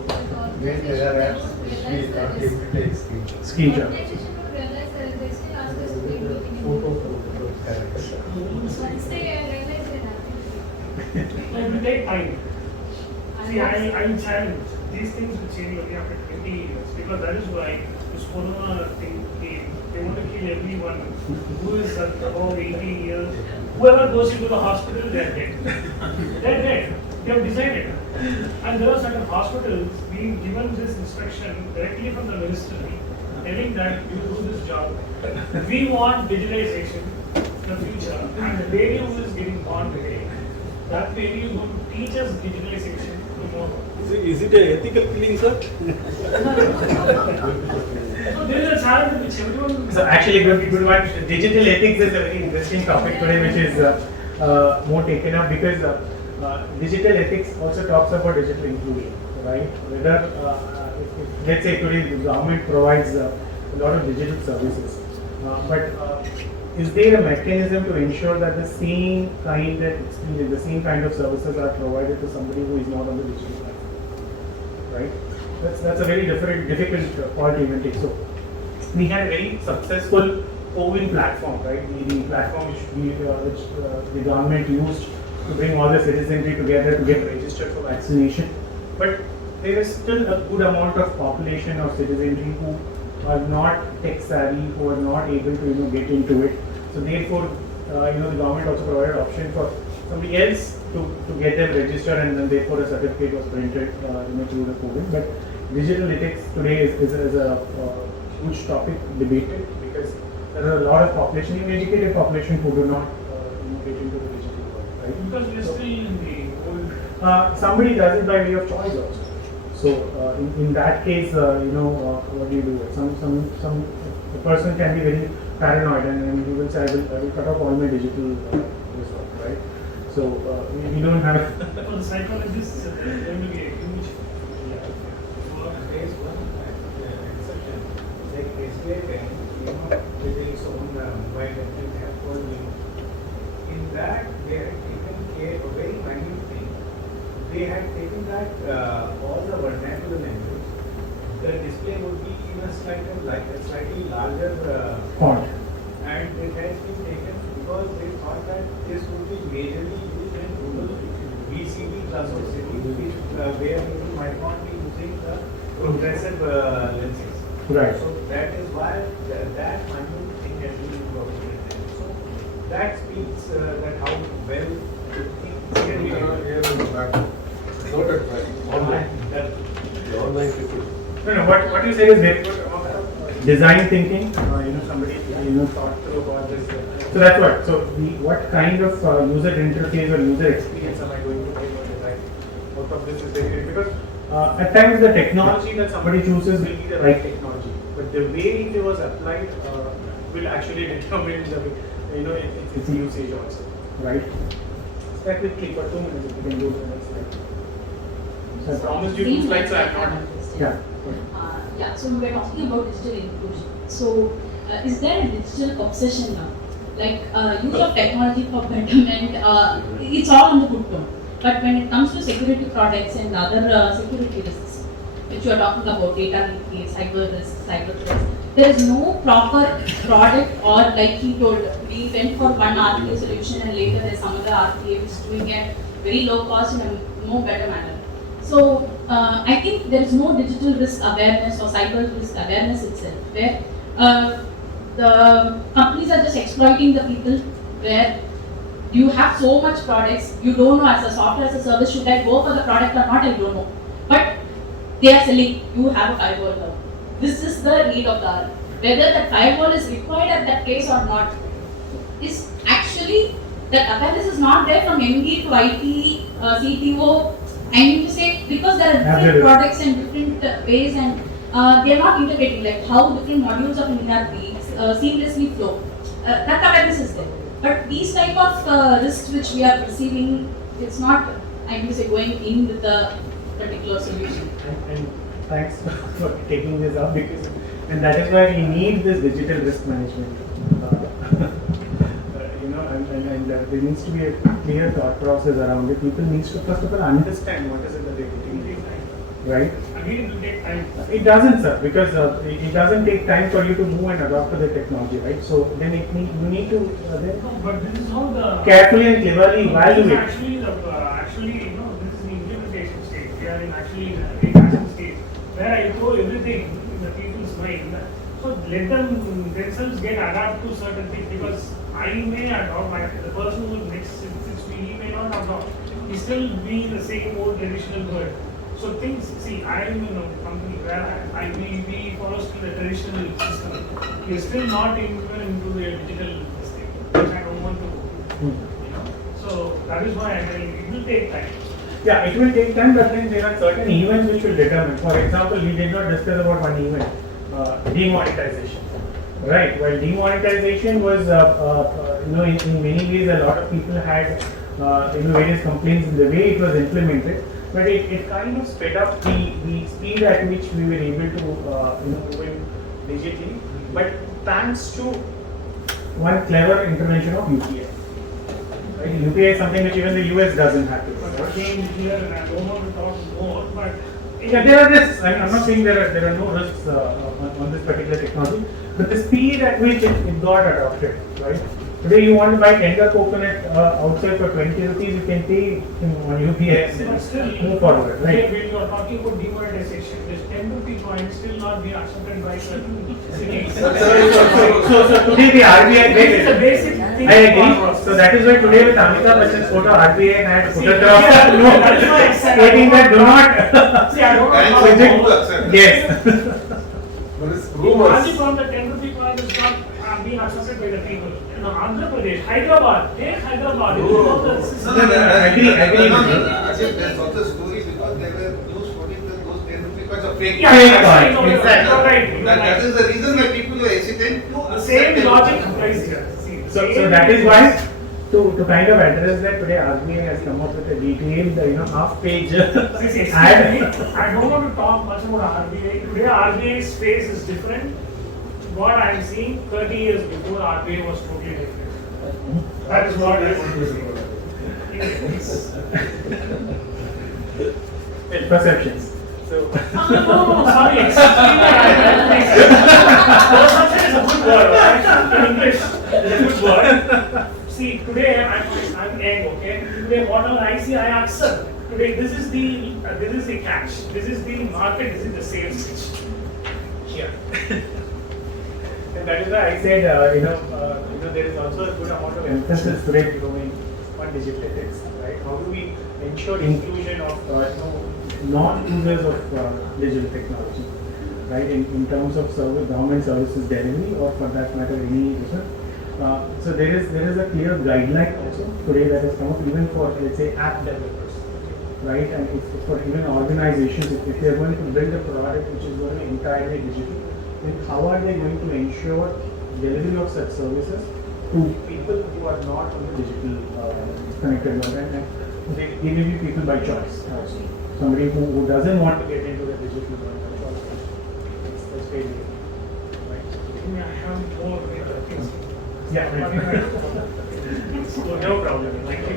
When there are apps which we are not able to take screenshots. screenshot. Organization would realize that they still ask us to be meeting in once they realize it happens. It will take time. See, I will challenge these things will change only after 20 years, because that is why this corona thing came. They want to kill everyone who is above 18 years. Whoever goes into the hospital, they're dead. They're dead. They have decided. And there are certain hospitals being given this instruction directly from the ministry telling that you do this job. We want digitalization in the future, and the baby who is getting born today, that baby is going to teach us digitalization tomorrow. Is it a ethical killing, sir? So there is a challenge which everyone. So actually, good one. Digital ethics is a very interesting topic today, which is more taken up because digital ethics also talks about digital inclusion, right? Whether if, let's say today the government provides a lot of digital services, but is there a mechanism to ensure that the same kind of experience, the same kind of services are provided to somebody who is not on the digital platform, right? That's a very difficult point to even take. So we had a very successful COVID platform, right? The platform which the government used to bring all the citizenry together to get registered for vaccination. But there is still a good amount of population of citizenry who are not tech savvy, who are not able to get into it. So therefore, the government also provided option for somebody else to get them registered, and then therefore a certificate was printed through the COVID. But digital ethics today is a huge topic debated because there are a lot of population, even educated population, who do not get into the digital world, right? Because we are still in the old. Somebody does it by way of choice also. So in that case, what do you do? The person can be very paranoid and he will say, I will cut off all my digital resource, right? So we don't have. For the psychologists, there is going to be a huge. There is one exception, like SBI Bank, with its own mobile banking app called Link. In that, they had taken care of a very minute thing. They had taken that all the vernacular language, the display would be in a slightly larger Font. and it has been taken because they thought that this would be majorly used in rural BCD class of city, which where people might not be using the progressive lenses. Right. So that is why that minute thing has been incorporated. So that speaks that how well the thing can be Noted, right? online. Online people. No, what you say is very good about design thinking. Somebody thought through about this. So that's what. So what kind of user interface or user experience am I going to design? Out of this is very because at times the technology that somebody chooses will be the right technology, but the way it was applied will actually determine the its usage also, right? Start quickly for 2 minutes if you can do the next slide. So I promised you 2 slides, so I'm not. Yeah. So we were talking about digital inclusion. So is there a digital obsession now? Like use of technology for betterment, it's all on the good tone. But when it comes to security products and other security risks, which you are talking about, data leakage, cyber risks, cyber threats, there is no proper product, or like he told, we went for one RPA solution and later there's some other RPA which is doing it very low cost in a more better manner. So I think there is no digital risk awareness or cyber risk awareness itself, where the companies are just exploiting the people, where you have so much products, you don't know as a software as a service, should I go for the product or not, I don't know. But they are selling, you have a firewall now. This is the need of the hour. Whether that firewall is required at that case or not, is actually, that awareness is not there from MD to IT, CTO. I need to say, because there are different products and different ways, and they are not integrating, like how different modules of an ERP seamlessly flow. That awareness is there. But these type of risks which we are perceiving, it's not, I need to say, going in with the particular solution. And thanks for taking this up, because, and that is why we need this digital risk management. And there needs to be a clear thought process around it. People needs to first of all understand what is it that they're getting into, right? I mean, it will take time. It doesn't, sir, because it doesn't take time for you to move and adopt to the technology, right? So then you need to No, but this is how the carefully and cleverly This evaluate. is actually this is the implementation stage. We are in actually the action stage where I throw everything in the people's mind. So let them themselves get adapted to certain things, because I may adopt, the person who next 6 weeks, he may not adopt. He's still being the same old traditional word. So things, see, I am in a company where we follow still the traditional system. We are still not even into the digital thing, which I don't want to go. So that is why I tell you, it will take time. Yeah, it will take time, but then there are certain events which will determine. For example, we did not discuss about one event, demonetization. Right. Well, demonetization was, in many ways, a lot of people had, various complaints in the way it was implemented. But it kind of sped up the speed at which we were able to, move in digitally. But thanks to one clever intervention of UPI. Right? UPI is something which even the US doesn't have to. But again, here, and I don't want to talk more, but Yeah, there are risks. I'm not saying there are no risks on this particular technology, but the speed at which it got adopted, right? Today you want to buy tender coconut outside for 20 rupees, you can pay on UPI but still, move forward, right? when you are talking about demonetization, this 10 rupee coin still not being accepted by certain cities. So today the RBI It's a basic thing. I agree. So that is why today with Amitabh Bachchan's photo, RBI had put a that's why I said stating that do not. See, I don't Banks want are to bound to accept. Yes. But it's The rumors. from the 10 rupee coin is not being accepted by the people. Now, Andhra Pradesh, Hyderabad, take Hyderabad. You know the system. I agree with you. Actually, there's also a story because there were news quoting that those 10 rupee coins are fake. Yeah, Fake exactly. coin, exactly. You're right. That is the reason why people were hesitant to The accept same 10 logic rupees. applies here. See, So that is why to kind of address that today RBI has come up with a detailed half-page See, ad. I don't want to talk much about RBI. Today RBI's face is different. What I am seeing 30 years before RBI was totally different. That is what I want to say. Perceptions. So No, sorry. Perception is a good word, right? In English, it's a good word. See, today I'm young, okay? Today whatever I see, I accept. Today this is the catch. This is the market. This is the sales pitch. Here. and that is why I said there is also a good amount of emphasis today going on digital ethics, right? How do we ensure inclusion of non-users of digital technology, right? In terms of government services delivery, or for that matter any user. So there is a clear guideline also today that has come up even for, let's say, app developers, right? And it's for even organizations, if they are going to build a product which is going to be entirely digital, then how are they going to ensure delivery of such services to people who are not on the digital connected world? And they may be people by choice also. Somebody who doesn't want to get into the digital world by choice. That's very right. I have more things. Yeah. So no problem. Thank you.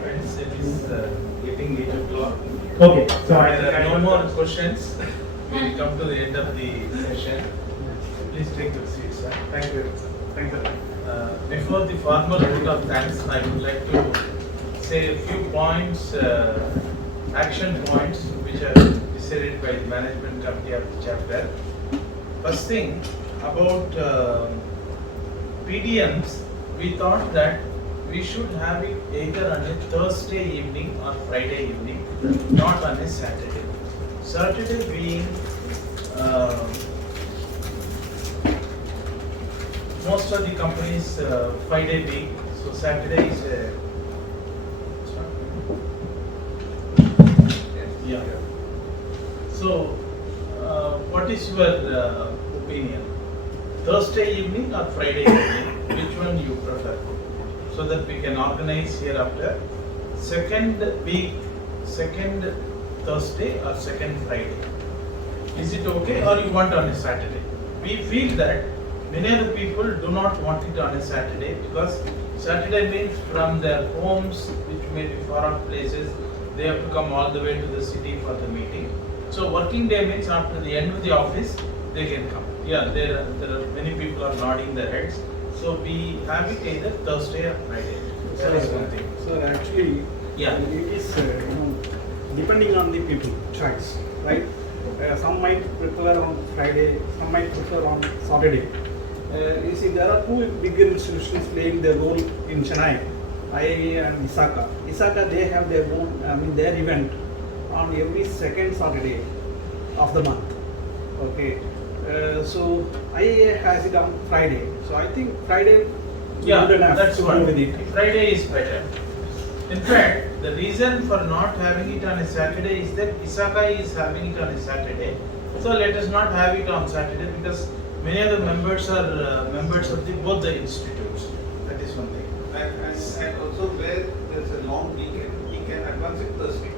Friends, it is getting 8 o'clock. Okay. So There are no more questions. We will come to the end of the session. Please take your seats. Sir. Thank you very much, sir. Thank you. Before the formal vote of thanks, I would like to say a few points, action points, which are decided by the management committee of the chapter. First thing about PDMs, we thought that we should have it either on a Thursday evening or Friday evening, not on a Saturday. Saturday being most of the companies 5-day week, so Saturday is yeah. So what is your opinion? Thursday evening or Friday evening? Which one you prefer? So that we can organize hereafter. Second week, second Thursday or second Friday? Is it okay, or you want on a Saturday? We feel that many of the people do not want it on a Saturday, because Saturday means from their homes, which may be far off places, they have to come all the way to the city for the meeting. So working day means after the end of the office, they can come. Yeah, there are many people are nodding their heads. So we have it either Thursday or Friday. That is one thing. So actually, Yeah. it is depending on the people choice, right? Some might prefer on Friday, some might prefer on Saturday. You see, there are two bigger institutions playing their role in Chennai. IIA and ISACA. ISACA, they have their own, their event on every second Saturday of the month. Okay. So IIA has it on Friday. So I think Friday. Yeah, good enough that's to what. go with it. Friday is better. In fact, the reason for not having it on a Saturday is that ISACA is having it on a Saturday. So let us not have it on Saturday because many of the members are members of both the institutes. That is one thing. And also where there's a long weekend, we can advance it Thursday.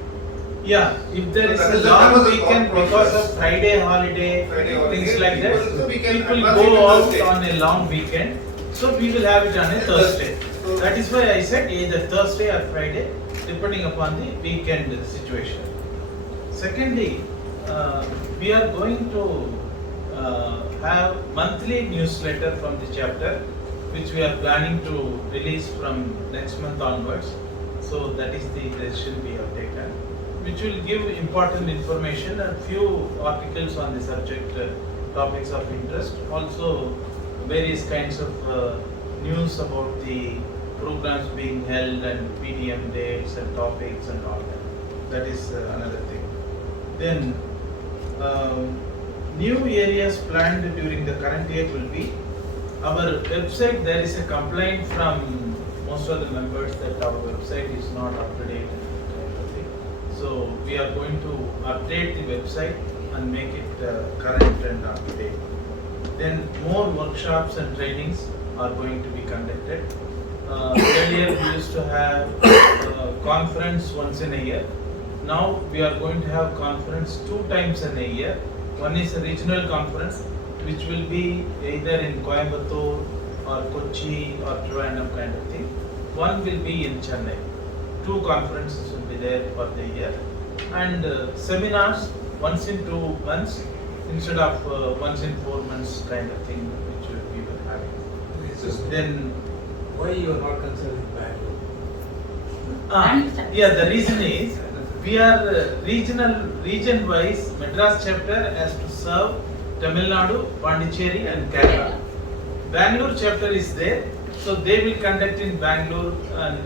Yeah, if there So is that a long is the weekend thought because process. of Friday holiday, things like that, So we can people advance it go to out Thursday. on a long weekend. So we will have it on a Thursday. So- That is why I said either Thursday or Friday, depending upon the weekend situation. Secondly, we are going to have monthly newsletter from the chapter, which we are planning to release from next month onwards. So that is the decision we have taken, which will give important information and few articles on the subject topics of interest. Also various kinds of news about the programs being held and PDM dates and topics and all that. That is another thing. Then new areas planned during the current year will be our website. There is a complaint from most of the members that our website is not up to date and everything. So we are going to update the website and make it current and up to date. Then more workshops and trainings are going to be conducted. Earlier we used to have conference once in a year. Now we are going to have conference 2 times in a year. One is a regional conference which will be either in Coimbatore or Kochi or Trivandrum kind of thing. One will be in Chennai. 2 conferences will be there for the year. And seminars once in 2 months instead of once in 4 months kind of thing which we were having. Then Why you are not considering Bangalore? yeah, the reason is we are region wise. Madras chapter has to serve Tamil Nadu, Pondicherry and Kerala. Bangalore chapter is there, so they will conduct in Bangalore and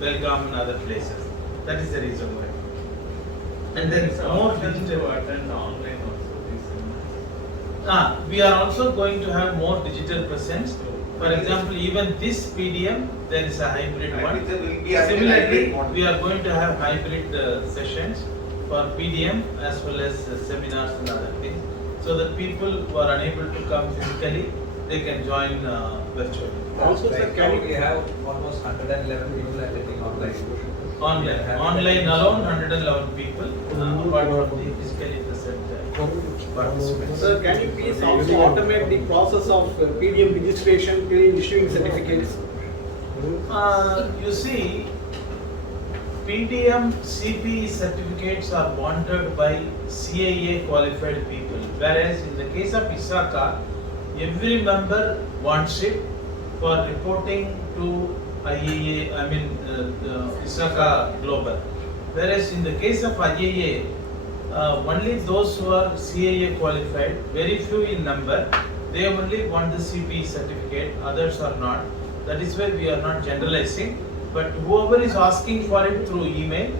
Belgaum and other places. That is the reason why. And then more digital attend online also. we are also going to have more digital presence. For example, even this PDM, there is a hybrid one. It will be a hybrid Similarly, model. we are going to have hybrid sessions for PDM as well as seminars and other things. So that people who are unable to come physically, they can join virtually. Also, sir, can we you have almost 111 people attending online. Online alone 111 people, apart from the physically present participants. Sir, can you please also automate the process of PDM registration till issuing certificates? You see, PDM CPE certificates are wanted by CIA qualified people, whereas in the case of ISACA, every member wants it for reporting to IIA, ISACA Global. Whereas in the case of IIA, only those who are CIA qualified, very few in number, they only want the CPE certificate, others are not. That is why we are not generalizing. But whoever is asking for it through email,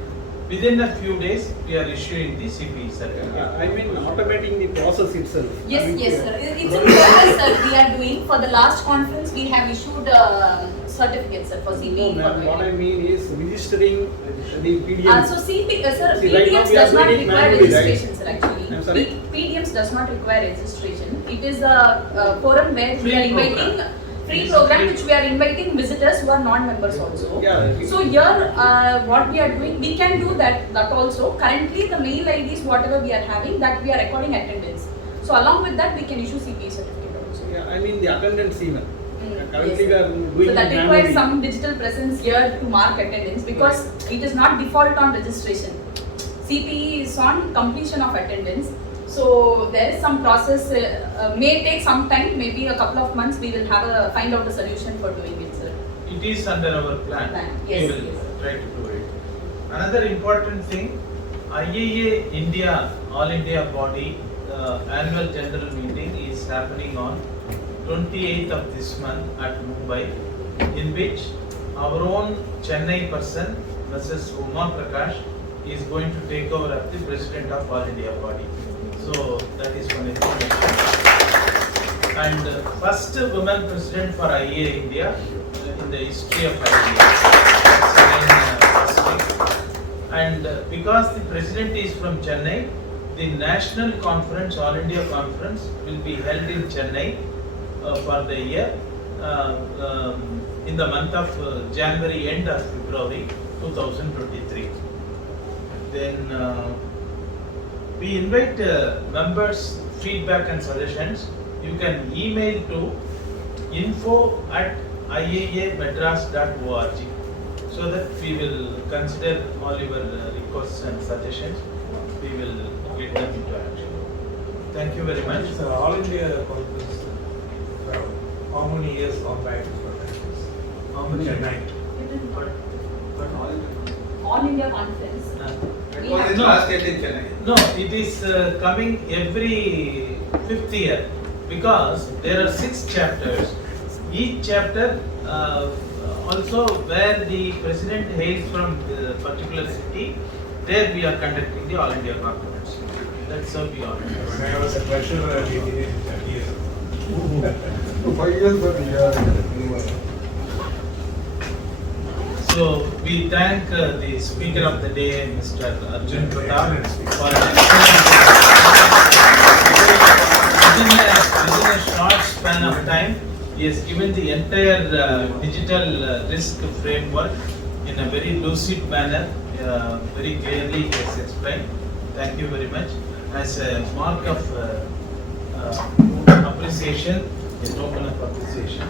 within a few days we are issuing the CPE certificate. I mean automating the process itself. Yes, yes, sir. It's in progress, sir. We are doing. For the last conference, we have issued certificates, sir, for No, CPE. ma'am, what I mean is registering the PDM. So CP, sir, See, right now PDMs we are does not doing it require manually, right? registration, sir, actually. I'm sorry? PDMs does not require registration. It is a forum where we Free are program. inviting, free program which we are inviting visitors who are non-members also. Yeah. So here, what we are doing, we can do that also. Currently, the mail IDs, whatever we are having, that we are recording attendance. So along with that, we can issue CPE certificate also. Yeah, I mean the attendance even. Currently Yes, we are doing so that it requires manually. some digital presence here to mark attendance because it is not default on registration. CPE is on completion of attendance. So there is some process, may take some time, maybe a couple of months. We will have find out a solution for doing it, sir. It is under our plan. Yes, We will yes. try to do it. Another important thing, IIA India, All India Body, annual general meeting is happening on 28th of this month at Mumbai, in which our own Chennai person, Mrs. Uma Prakash, is going to take over as the President of All India Body. So that is one information. And first woman President for IIA India in the history of IIA. That's again, first thing. And because the President is from Chennai, the national conference, All India conference, will be held in Chennai for the year in the month of January, end of February 2023. Then we invite members' feedback and suggestions. You can email to info@iiamadras.org so that we will consider all your requests and suggestions. We will get them into action. Thank you very much. So All India Conference, how many years long back is what that is? How many? Chennai. All India conference. It We was have in No. last year in Chennai. No, it is coming every 5th year because there are 6 chapters. Each chapter also where the president hails from the particular city, there we are conducting the All India conference. That's how we are. When I was a treasurer, we did it 30 years ago. 5 years, but yeah. So we thank the speaker of the day, Mr. Arjun Pratap, for within a short span of time, he has given the entire digital risk framework in a very lucid manner, very clearly he has explained. Thank you very much. As a mark of appreciation, a token of appreciation,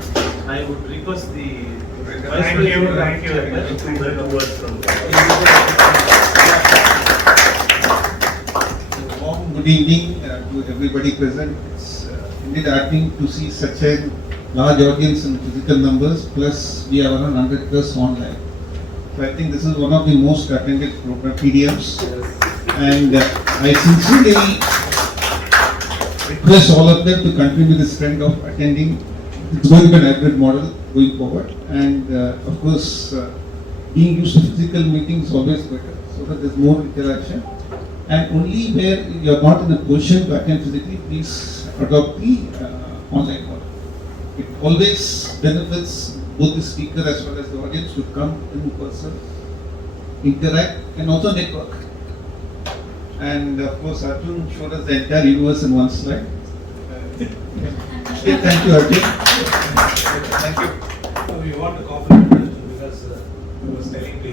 I would request the Vice Thank you, President thank you very much. to the word from Good evening to everybody present. It's indeed heartening to see such a large audience in physical numbers, plus we have around 100 plus online. So I think this is one of the most attended program PDMs, and I sincerely request all of them to continue this trend of attending. It's going to be an hybrid model going forward, and of course, being used to physical meetings is always better, so that there's more interaction. And only where you are not in a position to attend physically, please adopt the online model. It always benefits both the speaker as well as the audience to come in person, interact, and also network. And of course, Arjun showed us the entire universe in one slide. Okay, thank you, Arjun. Thank you. We want to compliment Arjun because he was telling me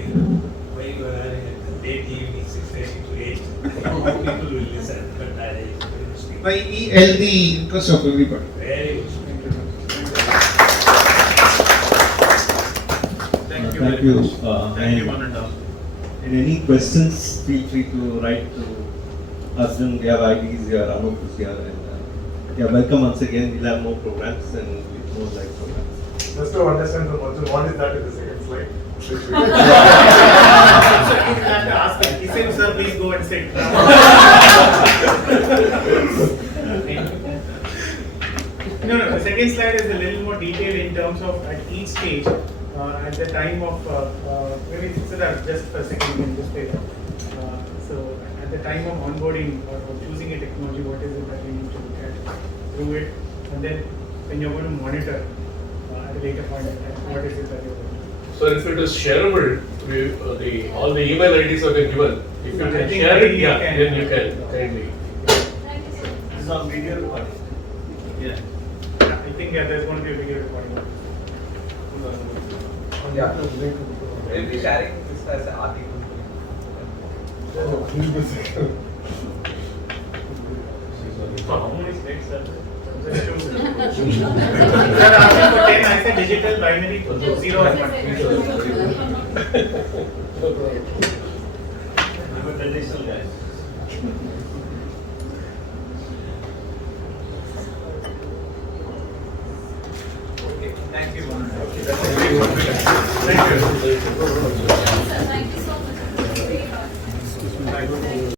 why you are having a late evening 6:30 to 8. People will listen, but I will speak. By EL, the interest of everybody. Very good. Thank you Thank very you. much. Thank you, And- one and all. And any questions, feel free to write to Arjun. We have IDs here, Anup is here, and welcome once again. We'll have more programs and more live programs. Just to understand from Arjun, what is that in the second slide? So you have to ask him. He said, sir, please go and sit. No, the second slide is a little more detailed in terms of at each stage, at the time of, maybe sit down just for a second, you can just pay that. So at the time of onboarding or choosing a technology, what is it that you need to look at through it, and then when you're going to monitor at a later point in time, what is it that you're going to do. So if it is shareable, all the email IDs have been given. If you I can think share it, we yeah, can. then you can kindly. Thank you so much. This is on video recording. Yeah. I think there's going to be a video recording of this. Yeah. We'll be sharing this as an article. How many states are there? Just two. Sir, asking for 10, I said digital binary 0 and 1. I'm a traditional guy. Okay, thank you. Thank you.